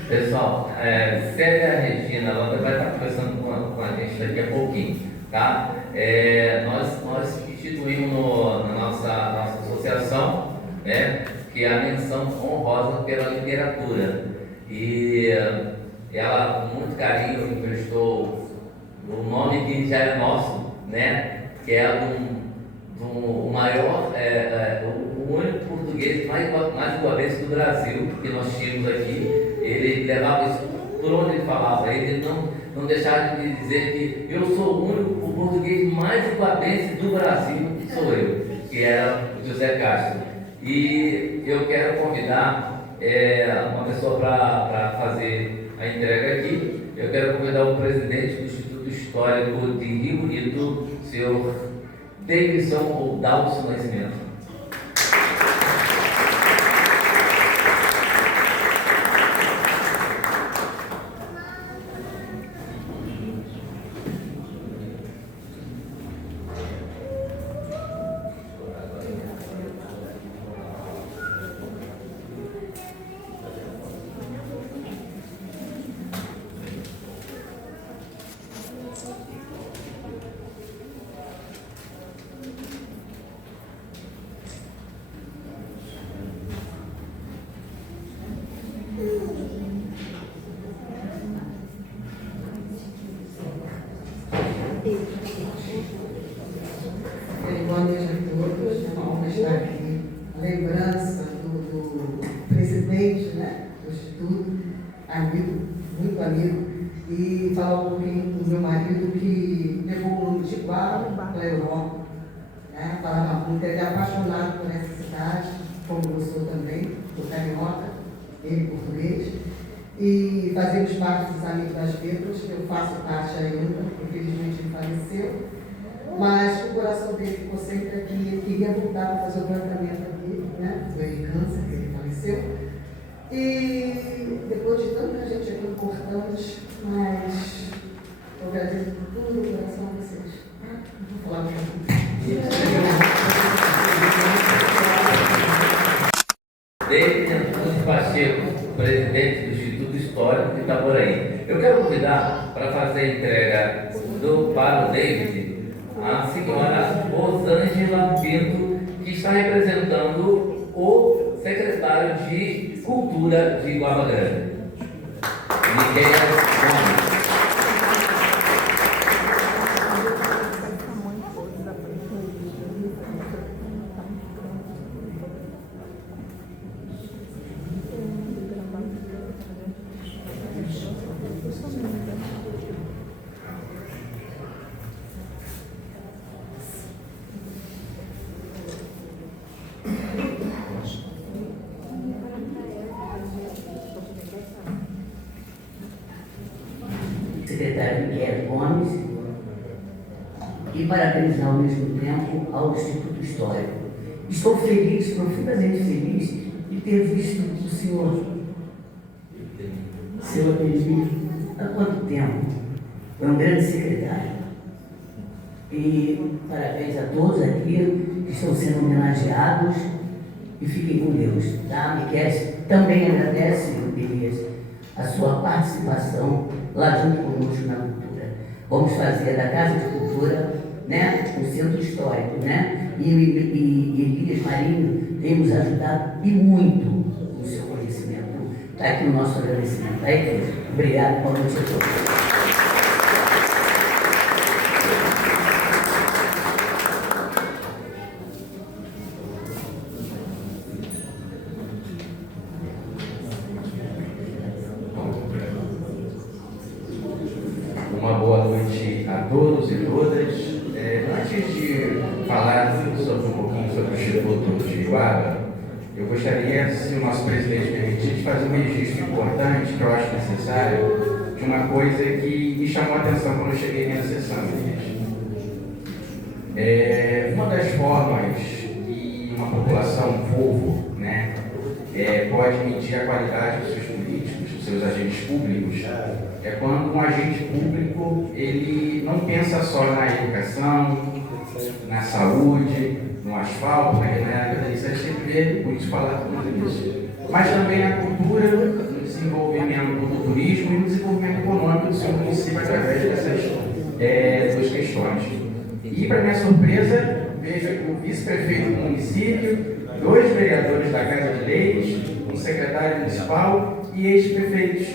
Pessoal, Célia Regina, ela vai estar conversando com a gente daqui a pouquinho, tá? Nós instituímos na nossa associação, né, que é a menção honrosa pela literatura. E ela, com muito carinho, emprestou o nome que já é nosso, né, que é o maior, o único português mais iguabense do Brasil que nós tínhamos aqui. Ele levava isso por onde ele falava, ele não deixava de dizer que eu sou o português mais iguabense do Brasil, sou eu, que era o José Castro. E eu quero convidar uma pessoa para fazer a entrega aqui. Eu quero convidar o presidente do Instituto Histórico de Rio Bonito, senhor Davidson ou Dalson Nascimento. Boa noite a todos, é uma honra estar aqui. A lembrança do presidente, né, do Instituto, amigo, muito amigo, e falar um pouquinho do meu marido que levou o nome de Iguaba para a Europa. Né, falava muito, ele é apaixonado por essa cidade, como eu sou também, sou carioca, ele português. E fazemos parte dos Amigos das Letras, que eu faço parte ainda, infelizmente ele faleceu. Mas o coração dele ficou sempre aqui, queria voltar para fazer o tratamento aqui, né? Foi de câncer, que ele faleceu. E depois de tanta gente aqui importante, mas eu agradeço por tudo, o coração de vocês. Vou falar para David Antunes Pacheco, presidente do Instituto Histórico de Itaboraí. Eu quero convidar para fazer a entrega para o David a senhora Rosângela Pinto, que está representando o secretário de Cultura de Iguaba Grande, Miguel Gomes. Secretário Miguel Gomes, e parabenizar ao mesmo tempo ao Instituto Histórico. Estou feliz, profundamente feliz, de ter visto o senhor, seu apelido, há quanto tempo? Foi um grande secretário. E parabéns a todos aqui que estão sendo homenageados e fiquem com Deus. Tá? Miguel também agradece, Elias, a sua participação lá junto conosco na cultura. Vamos fazer da Casa de Cultura, né, um centro histórico, né? E Elias Marinho tem nos ajudado e muito no seu conhecimento. Está aqui o nosso agradecimento. Tá, Elias? Obrigado, boa noite a todos. Uma boa noite a todos e todas. Antes de falar um pouquinho sobre o Instituto de Iguaba, eu gostaria, se o nosso presidente permitir, de fazer um registro importante, que eu acho necessário, de uma coisa que me chamou a atenção quando eu cheguei na sessão. Uma das formas que uma população, um povo, né, pode medir a qualidade dos seus políticos, dos seus agentes públicos, é quando um agente público ele não pensa só na educação, na saúde, no asfalto, na generalidade, a gente sempre vê políticos falar muito disso, mas também na cultura, no desenvolvimento do turismo e no desenvolvimento econômico do seu município através dessas duas questões. E, para minha surpresa, vejo aqui o vice-prefeito do município, 2 vereadores da Casa de Leis, um secretário municipal e ex-prefeitos.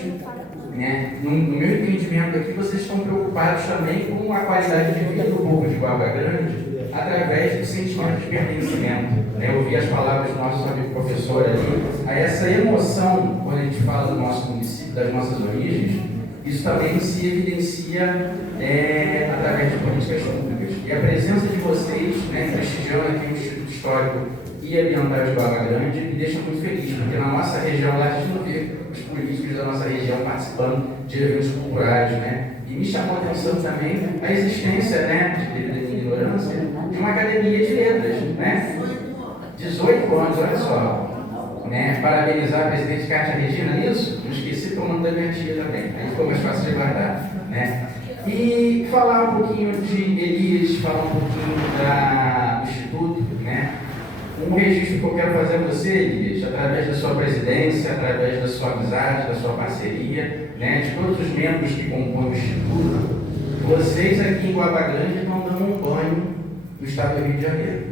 Né? No meu entendimento aqui, vocês estão preocupados também com a qualidade de vida do povo de Iguaba Grande através do sentimento de pertencimento. Né? Eu ouvi as palavras do nosso amigo professor ali, a essa emoção, quando a gente fala do nosso município, das nossas origens, isso também se evidencia através de políticas públicas. E a presença de vocês, né, prestigiando aqui o Instituto Histórico e Ambiental de Iguaba Grande, me deixa muito feliz, porque na nossa região lá a gente não vê os políticos da nossa região participando de eventos culturais, né? E me chamou a atenção também a existência, né, de ignorância, de uma academia de letras, né? 18 anos, olha só. Né? Parabenizar a presidente Cátia Regina nisso, não esqueci o nome da minha tia também, aí ficou mais fácil de guardar. Né? E falar um pouquinho de Elias, falar um pouquinho do Instituto, né? Um registro que eu quero fazer a você, Elias, através da sua presidência, através da sua amizade, da sua parceria, né? De todos os membros que compõem o Instituto, vocês aqui em Iguaba Grande estão dando um banho no estado do Rio de Janeiro.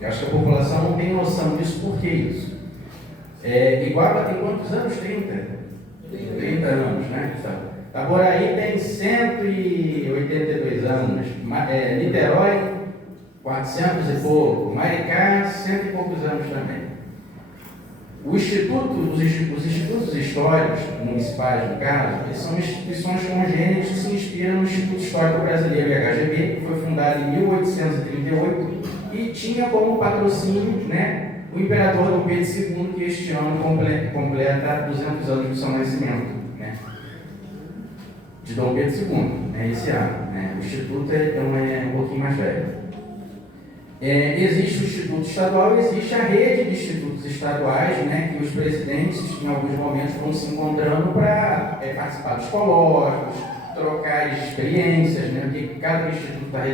Eu acho que a população não tem noção disso, por que isso? Iguaba tem quantos anos? 30? 30 anos, né? Itaboraí tem 182 anos. Niterói, 400 e pouco. Maricá, 100 e poucos anos também. Os institutos históricos municipais, no caso, eles são instituições congêneres que se inspiram no Instituto Histórico Brasileiro, IHGB, que foi fundado em 1838 e tinha como patrocínio, né, o imperador Dom Pedro II, que este ano completa 200 anos do seu nascimento, né? De Dom Pedro II, né? Esse ano. Né? O Instituto é um pouquinho mais velho. Existe o Instituto Estadual e existe a rede de institutos estaduais, né, que os presidentes, em alguns momentos, vão se encontrando para participar dos colóquios, trocar experiências, né, porque cada instituto está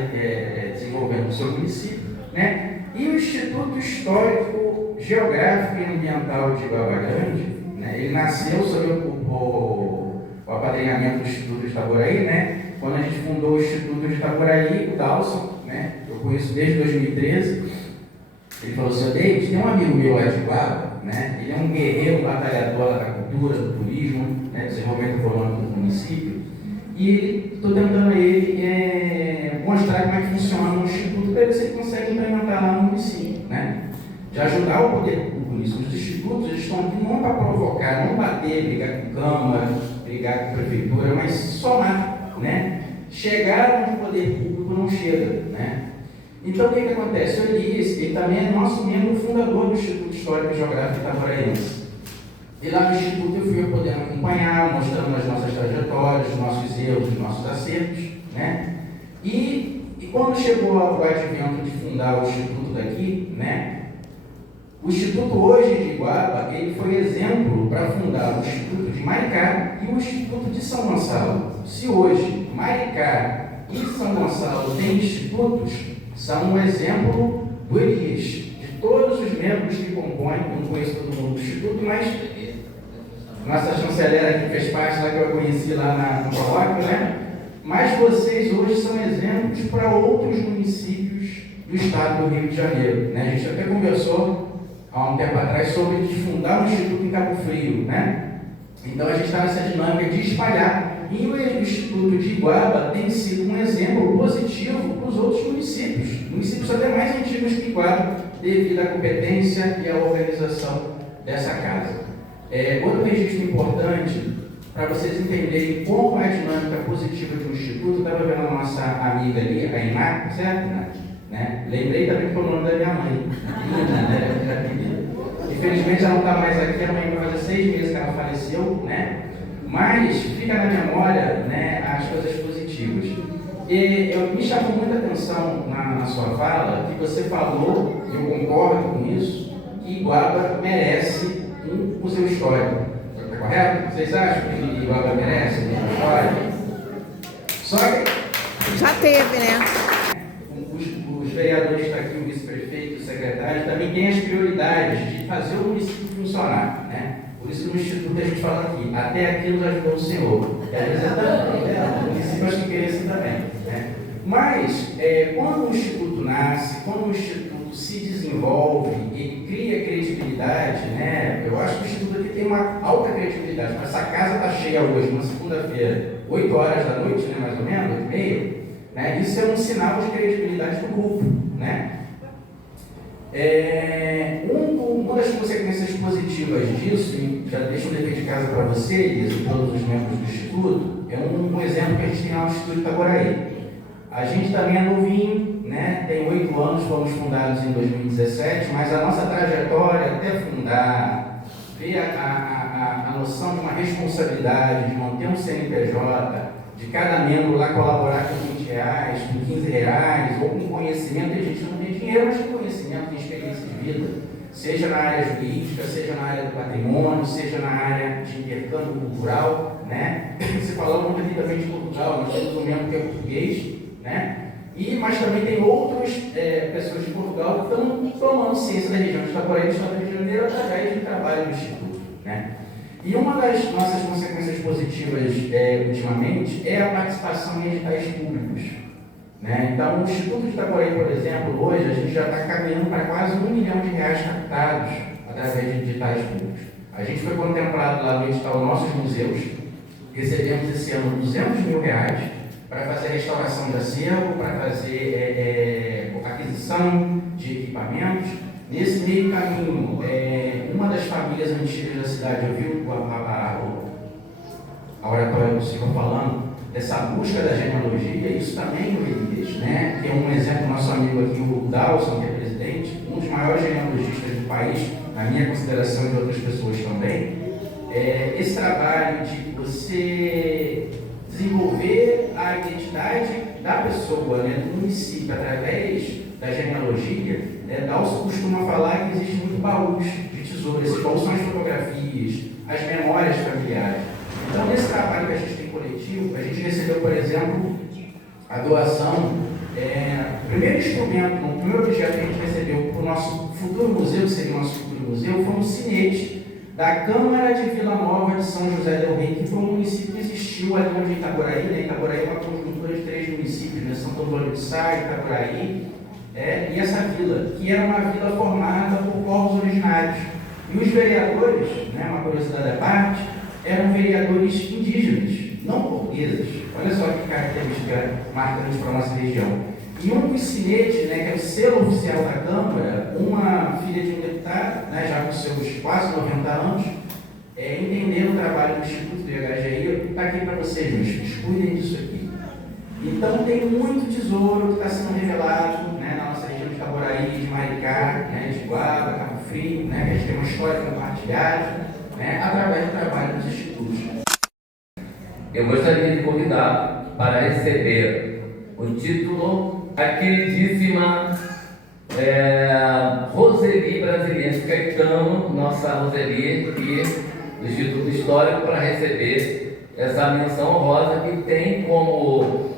desenvolvendo o seu município, né, e o Instituto Histórico, Geográfico e Ambiental de Iguaba Grande, né, ele nasceu sob o apadrinhamento do Instituto de Itaboraí, né, quando a gente fundou o Instituto de Itaboraí, o Dalson, né, eu conheço desde 2013, ele falou assim: David, tem um amigo meu lá de Iguaba, né, ele é um guerreiro, batalhador lá da cultura, do turismo, né, desenvolvimento econômico do município, e estou tentando mostrar como é que funciona o Instituto para ver se ele consegue implementar lá no município, né, de ajudar o poder público nisso. Os institutos eles estão aqui não para provocar, não bater, brigar com Câmara, brigar com Prefeitura, mas somar, né, chegar onde o poder público não chega, né. Então, o que acontece? O Elias, ele também é nosso membro fundador do Instituto Histórico e Geográfico Itaboraense. E lá no Instituto eu fui podendo acompanhar, mostrando as nossas trajetórias, os nossos erros, os nossos acertos, né? E quando chegou o advento de fundar o Instituto daqui, né? O Instituto hoje de Iguaba, ele foi exemplo para fundar o Instituto de Maricá e o Instituto de São Gonçalo. Se hoje Maricá e São Gonçalo têm institutos, são um exemplo do Elias, de todos os membros que compõem, não conheço todo mundo do Instituto, mas nossa chanceler que fez parte lá, que eu conheci lá no colóquio, né? Mas vocês hoje são exemplos para outros municípios do estado do Rio de Janeiro, né? A gente até conversou há um tempo atrás sobre de fundar um instituto em Cabo Frio, né? Então a gente está nessa dinâmica de espalhar. E o Instituto de Iguaba tem sido um exemplo positivo para os outros municípios até mais antigos que Iguaba, devido à competência e à organização dessa casa. Outro registro importante, para vocês entenderem como é a dinâmica positiva de um instituto, eu estava vendo a nossa amiga ali, a Iná, certo? Né? Lembrei também que foi o nome da minha mãe, né? Infelizmente ela não está mais aqui, a mãe vai fazer 6 meses que ela faleceu, né? Mas fica na memória, né, as coisas positivas. Me chamou muita atenção na sua fala que você falou, e eu concordo com isso, que Iguaba merece um museu histórico. Está correto? Vocês acham que Iguaba merece um museu histórico? Só que já teve, né? Os vereadores estão aqui, o vice-prefeito, o secretário, também têm as prioridades de fazer o município funcionar, né? Por isso que no Instituto a gente fala aqui, até aqui nos ajudou o Senhor. E às vezes o município acho que queria assim também, né? Mas, quando o Instituto nasce, quando o Instituto se desenvolve, ele cria credibilidade, né? Eu acho que o Instituto aqui tem uma alta credibilidade. Mas essa casa está cheia hoje, uma segunda-feira, 8 horas da noite, né, mais ou menos, 8h30, né? Isso é um sinal de credibilidade do grupo, né? Uma das consequências positivas disso, e já deixo um dever de casa para vocês e todos os membros do Instituto, é um exemplo que a gente tem lá no Instituto Itaboraí. A gente também é novinho, né? Tem 8 anos, fomos fundados em 2017, mas a nossa trajetória até fundar, ver a noção de uma responsabilidade, de manter um CNPJ, de cada membro lá colaborar com R$20, com R$15, ou com conhecimento, a gente não tem dinheiro, mas com conhecimento, tem experiência de vida, seja na área jurídica, seja na área do patrimônio, seja na área de intercâmbio cultural, né? Você falou muito aqui também de Portugal, nós temos um membro que é português, né? Mas também tem outras pessoas de Portugal que estão tomando ciência da região de Itaboraí, do estado do Rio de Janeiro, através do trabalho do Instituto, né? E uma das nossas consequências positivas ultimamente é a participação em editais públicos, né? Então, o Instituto de Itaboraí, por exemplo, hoje a gente já está caminhando para quase R$1 milhão captados através de editais públicos. A gente foi contemplado lá no edital Nossos Museus, recebemos esse ano R$200 mil para fazer restauração de acervo, para fazer aquisição de equipamentos. Nesse meio caminho, uma das famílias antigas da cidade ouviu a oratória do Senhor falando dessa busca da genealogia, isso também no Elias, né? Que é um exemplo, nosso amigo aqui, o Dalson, que é presidente, um dos maiores genealogistas do país, na minha consideração e de outras pessoas também. Esse trabalho de você desenvolver a identidade da pessoa, né, do município, através da genealogia, né, Dalcio costuma falar que existem muitos baús de tesouro. Esses baús são as fotografias, as memórias familiares. Então, nesse trabalho que a gente tem coletivo, a gente recebeu, por exemplo, a doação, o primeiro instrumento, o primeiro objeto que a gente recebeu para o nosso futuro museu, que seria o nosso futuro museu, foi um sinete da Câmara de Vila Nova de São José del Rei, que foi um município que existiu ali onde Itaboraí, né? Itaboraí é uma conjuntura de 3 municípios, né? Santo Antônio de Sá, Itaboraí, e essa vila, que era uma vila formada por povos originários. E os vereadores, né, uma curiosidade à parte, eram vereadores indígenas, não portugueses. Olha só que característica marcante para a nossa região. E um dos sinetes, né, que é o selo oficial da Câmara, uma filha de um deputado, né, já com seus quase 90 anos, entendendo o trabalho do Instituto do IHGI, está aqui para vocês, meus filhos, cuidem disso aqui. Então tem muito tesouro que está sendo revelado, né, na nossa região de Itaboraí, de Maricá, né, de Guaba, Cabo Frio, né, que a gente tem uma história compartilhada, né, através do trabalho dos institutos. Eu gostaria de convidar para receber o título a queridíssima Roseli Brasiliense Caetano, nossa Roseli aqui do Instituto Histórico, para receber essa menção honrosa que tem como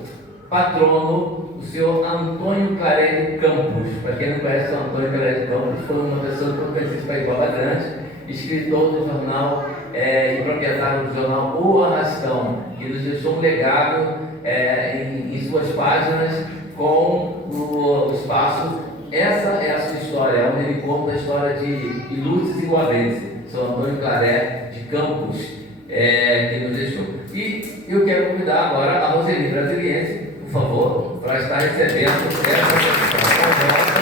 patrono o senhor Antônio Clarelli Campos. Para quem não conhece o Antônio Clarelli Campos, foi uma pessoa que eu conheci para Iguaba Grande, escritor do jornal e proprietário do jornal O Arrastão, que nos deixou um legado em suas páginas com o espaço Essa é a Sua História, onde ele conta a história de ilustres iguabenses, Sr. Antônio Claré de Campos, que nos deixou. E eu quero convidar agora a Roseli Brasiliense, por favor, para estar recebendo essa conversa.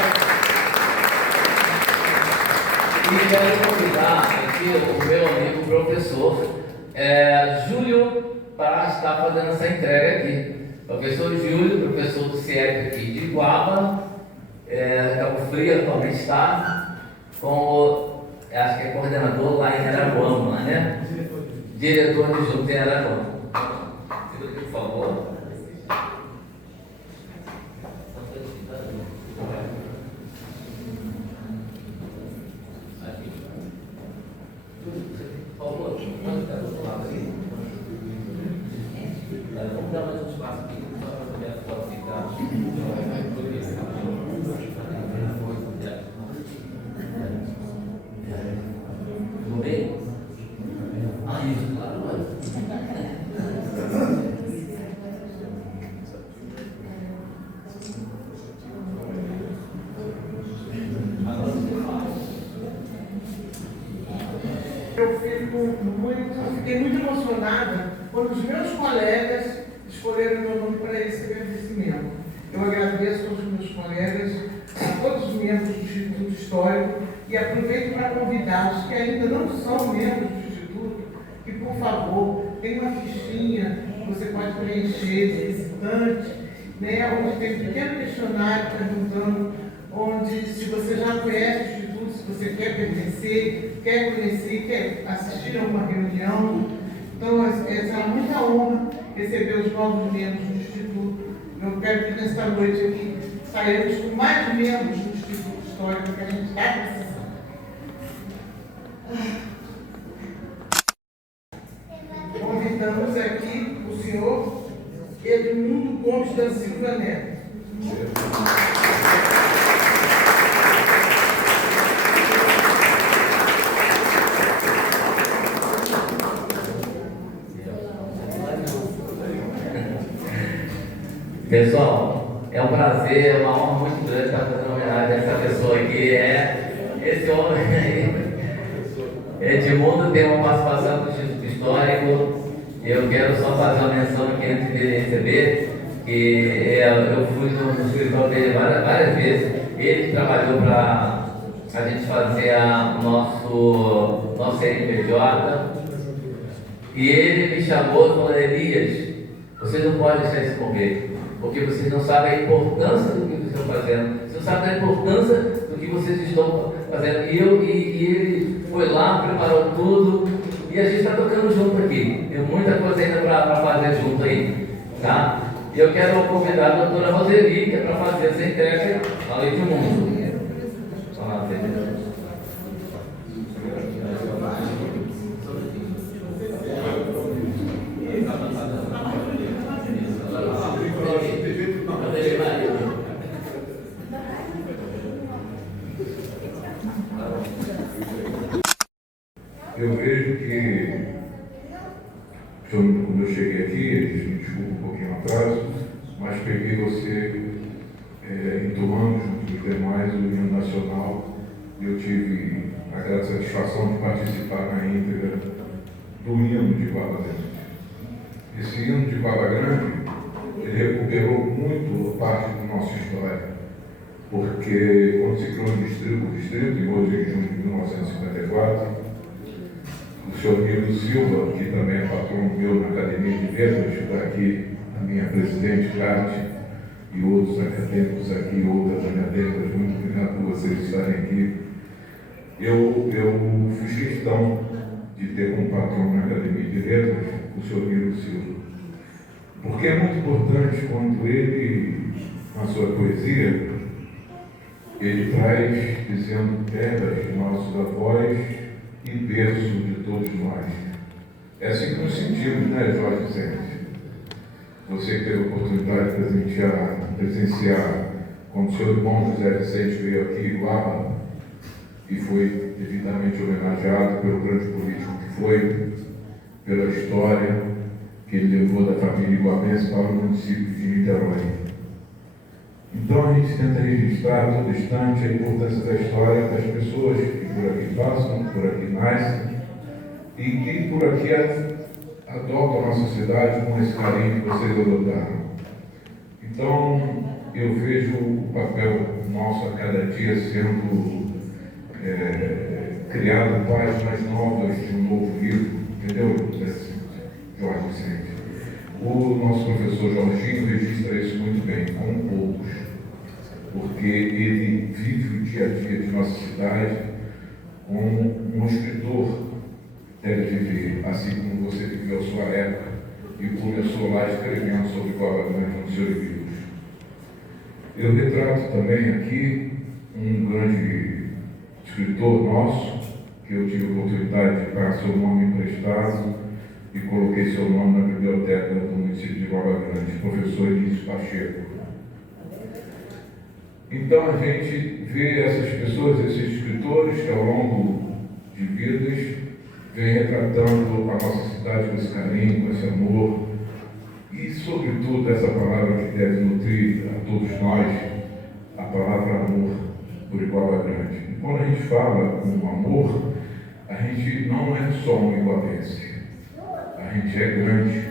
E quero convidar aqui o meu amigo professor Júlio para estar fazendo essa entrega aqui. Professor Júlio, professor do CIEP aqui de Guaba, Cabo Frio atualmente está, como acho que é coordenador lá em Araruama, né? Diretor de junto em Araruama. Por favor. Vamos dar mais um espaço aqui para poder a foto ficar. Tudo bem? Isso, claro. Fiquei muito emocionada quando os meus colegas escolheram meu nome para esse agradecimento. Eu agradeço aos meus colegas, a todos os membros do Instituto Histórico, e aproveito para convidá-los que ainda não são membros do Instituto, que, por favor, tem uma fichinha que você pode preencher de visitante, né, onde tem um pequeno questionário perguntando onde, se você já conhece o Instituto, se você quer pertencer, quer conhecer, quer assistir a uma reunião. Então, essa é muita honra receber os novos membros do Instituto. Eu quero que nesta noite aqui saímos com mais membros do Instituto Histórico que a gente está precisando. Convidamos aqui o senhor Edmundo Gomes da Silva Neto. Pessoal, é um prazer, é uma honra muito grande estar fazendo homenagem a essa pessoa aqui. Esse homem aí, Edmundo, tem uma participação do Instituto Histórico. Eu quero só fazer uma menção aqui antes dele receber, que eu fui no escritório dele várias vezes. Ele trabalhou para a gente fazer nosso CNPJ, e ele me chamou e falou: Elias, vocês não podem deixar isso comer, porque vocês não sabem a importância do que vocês estão fazendo, vocês não sabem a importância do que vocês estão fazendo. E ele foi lá, preparou tudo, e a gente está tocando junto aqui. Tem muita coisa ainda para fazer junto aí, tá? E eu quero convidar a doutora Roseli, que é para fazer essa entrega à Lei do Mundo. Eu vejo que, quando eu cheguei aqui, me desculpa um pouquinho o atraso, mas peguei você entoando junto dos demais o hino nacional e eu tive a grande satisfação de participar na íntegra do hino de Guaba Grande. Esse hino de Guaba Grande, ele recuperou muito parte da nossa história, porque quando se criou o distrito, em 8 de junho de 1954, o senhor Nilo Silva, que também é patrão meu na Academia de Letras, está aqui a minha presidente, Cate, e outros acadêmicos aqui, outras acadêmicas, muito obrigado por vocês estarem aqui. Eu fiz questão de ter como patrão na Academia de Letras o senhor Nilo Silva, porque é muito importante quando ele, na sua poesia, ele traz dizendo terras de nossos avós e berço de todos nós. É assim que nos sentimos, né, Jorge Vicente? Você que teve a oportunidade de presenciar quando o seu irmão José Vicente veio aqui em Guaba e foi devidamente homenageado pelo grande político que foi, pela história que ele levou da família iguabense para o município de Niterói. Então a gente tenta registrar a todo instante a importância da história das pessoas que por aqui passam, por aqui nascem e que por aqui adotam a nossa cidade com esse carinho que vocês adotaram. Então eu vejo o papel nosso a cada dia sendo criado páginas novas de um novo livro, entendeu, Jorge Vicente? O nosso professor Jorginho registra isso muito bem, com poucos, porque ele vive o dia a dia de nossa cidade como um escritor deve viver, assim como você viveu a sua época e começou lá escrevendo sobre Guaba Grande nos seus livros. Eu retrato também aqui um grande escritor nosso, que eu tive a oportunidade de pegar seu nome emprestado e coloquei seu nome na biblioteca do município de Guaba Grande, professor Elísio Pacheco. Então a gente vê essas pessoas, esses escritores que ao longo de vidas vêm retratando a nossa cidade com esse carinho, com esse amor e, sobretudo, essa palavra que deve nutrir a todos nós, a palavra amor por Guaba Grande. E quando a gente fala com amor, a gente não é só um iguabense, a gente é grande,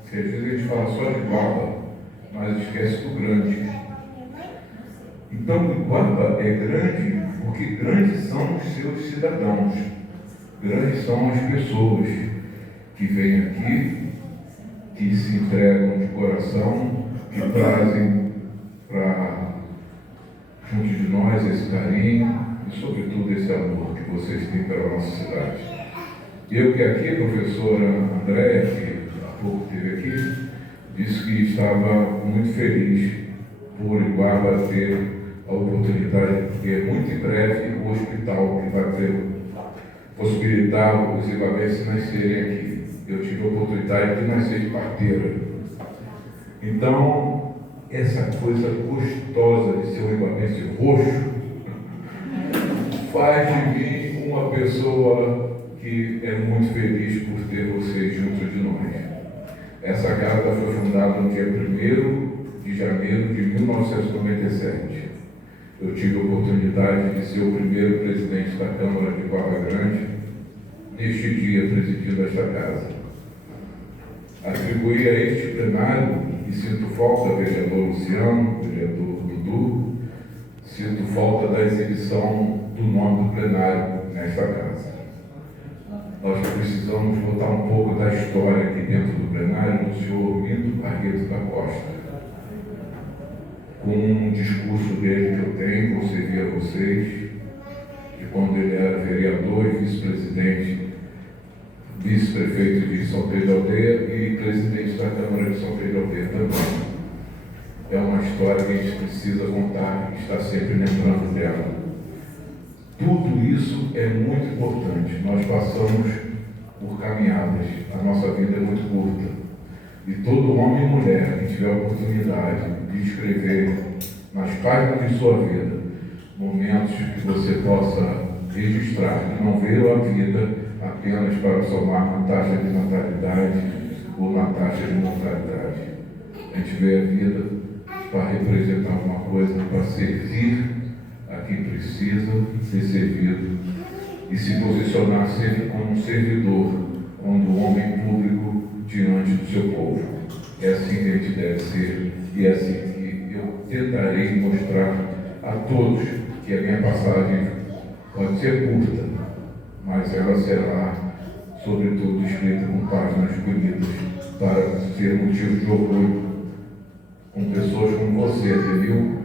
porque às vezes a gente fala só de Guaba, mas esquece do grande. Então, Guaba é grande porque grandes são os seus cidadãos, grandes são as pessoas que vêm aqui, que se entregam de coração, que trazem para junto de nós esse carinho e, sobretudo, esse amor que vocês têm pela nossa cidade. Eu que aqui, a professora Andréia, que há pouco esteve aqui, disse que estava muito feliz por Guaba ter a oportunidade, porque é muito em breve o hospital que vai possibilitar os iguabenses nascerem aqui. Eu tive a oportunidade de nascer de parteira. Então, essa coisa gostosa de ser um iguabense roxo faz de mim uma pessoa que é muito feliz por ter vocês junto de nós. Essa casa foi fundada no dia 1º de janeiro de 1997. Eu tive a oportunidade de ser o primeiro presidente da Câmara de Guaba Grande, neste dia presidindo esta casa. Atribuí a este plenário, e sinto falta, vereador Luciano, vereador Dudu, sinto falta da exibição do nome do plenário nesta casa. Nós precisamos botar um pouco da história aqui dentro do plenário do senhor Minto Barreto da Costa. Com um discurso dele que eu tenho, vou servir a vocês, de quando ele era vereador e vice-presidente, vice-prefeito de São Pedro de Aldeia e presidente da Câmara de São Pedro de Aldeia também. história que a gente precisa contar e estar sempre lembrando dela. Tudo isso é muito importante. Nós passamos por caminhadas. A nossa vida é muito curta. E todo homem e mulher que tiver a oportunidade de escrever nas páginas de sua vida momentos que você possa registrar e não ver a vida apenas para somar na taxa de natalidade ou na taxa de mortalidade. A gente vê a vida para representar alguma coisa, para servir a quem precisa ser servido e se posicionar sempre como um servidor, como um homem público diante do seu povo. É assim que a gente deve ser e é assim que eu tentarei mostrar a todos que a minha passagem pode ser curta, mas ela será, sobretudo, escrita com páginas bonitas para ser motivo de orgulho com pessoas como você, Ademil,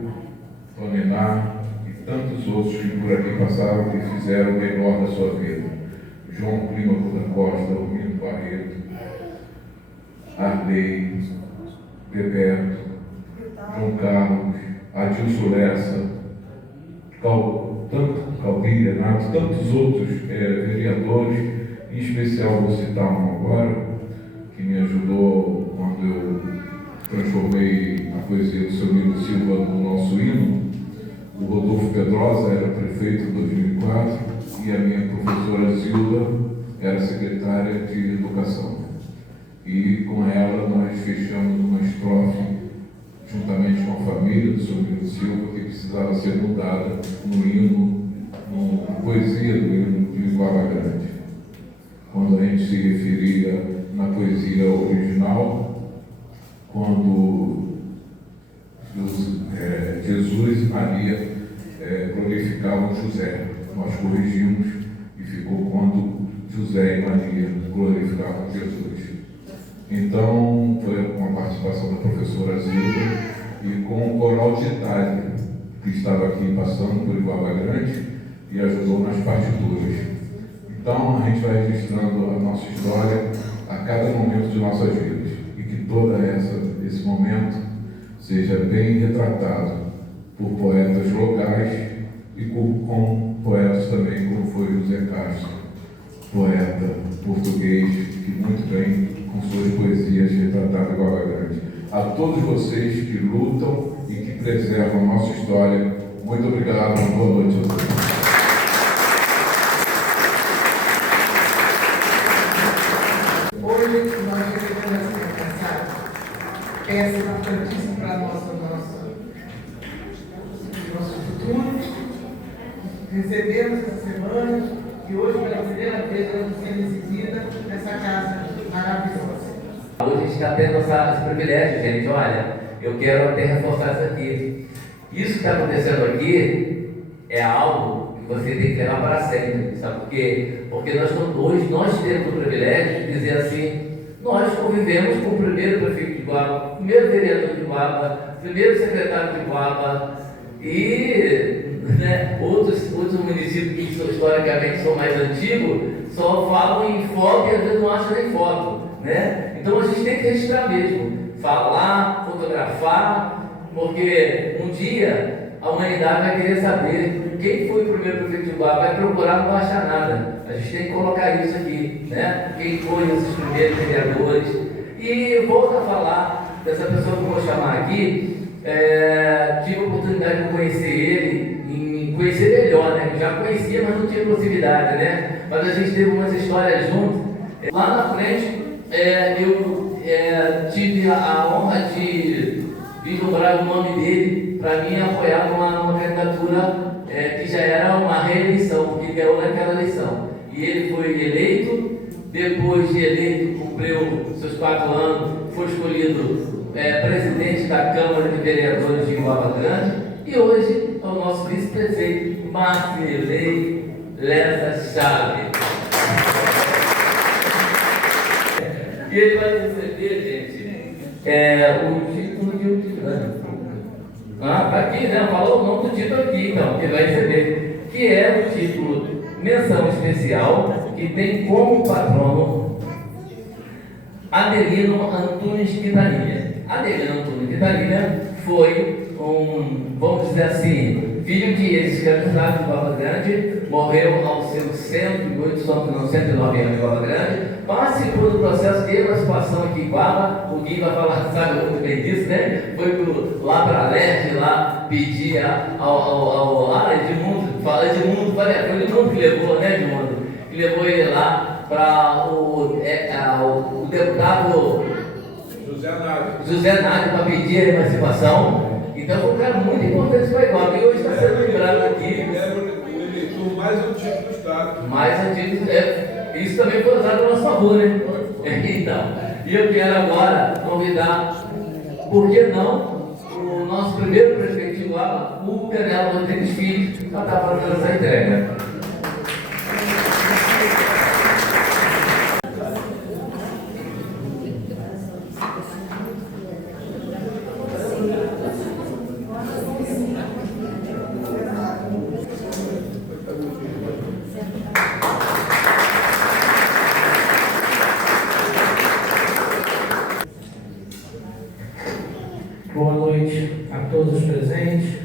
Tonená e tantos outros que por aqui passaram e fizeram o melhor da sua vida. João Clima da Costa, Romino Barreto, Arley, Bebeto, João Carlos, Adilson Lessa, Calbi, Renato, tantos outros vereadores, em especial vou citar um agora, que me ajudou quando eu transformei a poesia do seu Nilo Silva no nosso hino. O Rodolfo Pedrosa era prefeito em 2004 e a minha professora Zilda era secretária de Educação. E com ela nós fechamos uma estrofe juntamente com a família do seu Nilo Silva, que precisava ser mudada no hino, na poesia do hino de Iguaba Grande. Quando a gente se referia na poesia original, quando Jesus e Maria glorificavam José. Nós corrigimos e ficou quando José e Maria glorificavam Jesus. Então, foi com a participação da professora Zilda e com o coral de Itália, que estava aqui passando por Iguaba Grande e ajudou nas partituras. Então, a gente vai registrando a nossa história a cada momento de nossas vidas e que todo esse momento seja bem retratado por poetas locais e com poetas também, como foi José Castro, poeta português que muito bem, com suas poesias, retratava Iguaba Grande. A todos vocês que lutam e que preservam a nossa história, muito obrigado, uma boa noite a todos. Hoje nós recebemos essa peça importantíssima para nosso futuro. Recebemos essa semana e hoje, pela primeira vez, ela está sendo exibida nessa casa maravilhosa. Hoje a gente está tendo esse privilégio, gente. Olha, eu quero até reforçar isso aqui. Isso que está acontecendo aqui é algo que você tem que levar para sempre, sabe por quê? Porque hoje nós temos o privilégio de dizer assim, nós convivemos com o primeiro prefeito de Iguaba, o primeiro vereador de Iguaba, o primeiro secretário de Iguaba e outros municípios que historicamente são mais antigos só falam em foto e às vezes não acham nem foto, né? Então a gente tem que registrar mesmo, falar, fotografar, porque um dia a humanidade vai querer saber quem foi o primeiro prefeito de Iguaba, vai procurar, não vai achar nada. A gente tem que colocar isso aqui, né? Quem foi esses primeiros vereadores. E volto a falar dessa pessoa que eu vou chamar aqui, tive a oportunidade de conhecer ele, conhecer melhor, né? Eu já conhecia, mas não tinha proximidade, né? Mas a gente teve umas histórias juntos. Lá na frente, eu tive a honra de vislumbrar o nome dele para mim apoiar uma candidatura que já era uma reeleição, que ganhou naquela eleição. E ele foi eleito, depois de eleito, cumpriu seus 4 anos, foi escolhido presidente da Câmara de Vereadores de Iguaba Grande e hoje é o nosso vice-prefeito, Marcilei Lessa Chaves. E ele vai receber, gente, o título de utilidade. Tá aqui, né? Falou o nome do título aqui, então, que ele vai receber, que é o título Menção Especial, que tem como patrono Adelino Antunes Quintanilha. Adelino Antunes Quintanilha foi vamos dizer assim, filho de ex-candidato de Guaba Grande, morreu aos seus 109 anos em Guaba Grande, participou do processo de emancipação aqui em Guaba. O Gui vai falar, sabe muito bem disso, né? Foi lá para a Leste, lá pedir Edmundo, foi o Edmundo que levou, né, Edmundo? Que levou ele lá para o deputado José Nádio para pedir a emancipação. Então foi um cara muito importante para Iguaba. E hoje está sendo lembrado aqui. Ele era o eleitor mais antigo do Estado. Mais antigo, isso também foi usado a nosso favor, né? Então, e eu quero agora convidar, por que não, o nosso primeiro prefeito de Iguaba, o Canelo Rodrigues Filho, para estar fazendo essa entrega. Boa noite a todos os presentes,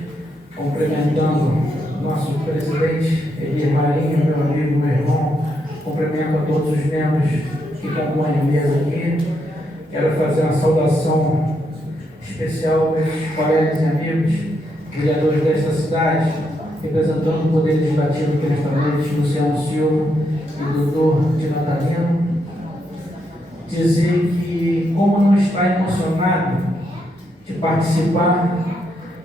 cumprimentando nosso presidente Edir Marinho, meu amigo, meu irmão, cumprimento a todos os membros que compõem a mesa aqui. Quero fazer uma saudação especial aos meus colegas e amigos, vereadores desta cidade, representando o Poder Legislativo aqui nesta noite, Luciano Silva e doutor de Natalino. Dizer que, como não está emocionado de participar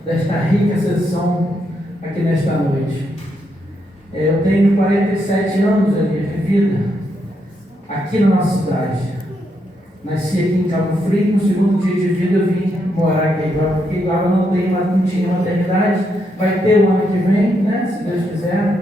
desta rica sessão aqui nesta noite. Eu tenho 47 anos de vida aqui na nossa cidade. Nasci aqui em Cabo Frio, no segundo dia de vida eu vim morar aqui em Iguaba, porque Iguaba não tinha maternidade, vai ter o ano que vem, né, se Deus quiser.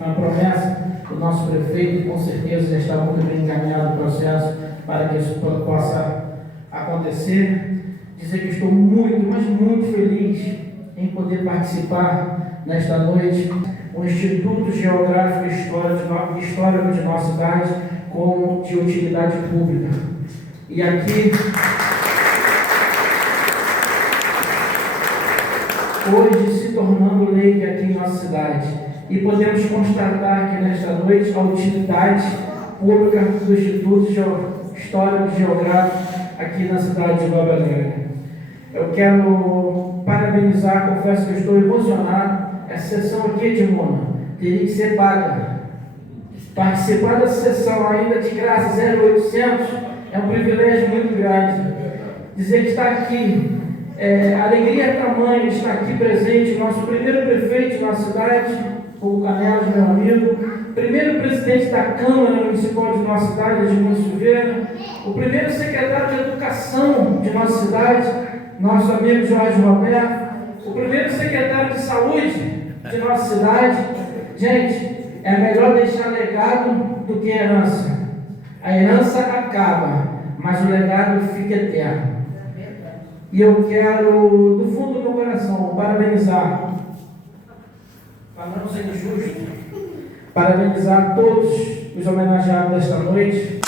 A promessa do nosso prefeito, com certeza já está muito bem encaminhado o processo para que isso possa acontecer. Dizer que estou muito, mas muito feliz em poder participar nesta noite o Instituto Geográfico e Histórico de nossa cidade como de utilidade pública. E aqui, hoje se tornando lei aqui em nossa cidade, e podemos constatar aqui nesta noite a utilidade pública do Instituto Histórico e Geográfico aqui na cidade de Guaba Grande. Eu quero parabenizar, confesso que eu estou emocionado. Essa sessão aqui de Mona teria que ser paga. Participar dessa sessão ainda de graça, 0800, é um privilégio muito grande. Dizer que está aqui, a alegria é tamanho de estar aqui presente, o nosso primeiro prefeito de nossa cidade, o Canelo, meu amigo, primeiro presidente da Câmara Municipal de nossa cidade, Edmundo Silveira, o primeiro secretário de Educação de nossa cidade, nosso amigo Jorge Roberto, o primeiro secretário de Saúde de nossa cidade. Gente, é melhor deixar legado do que herança. A herança acaba, mas o legado fica eterno. E eu quero, do fundo do meu coração, parabenizar, para não ser injusto, parabenizar todos os homenageados desta noite.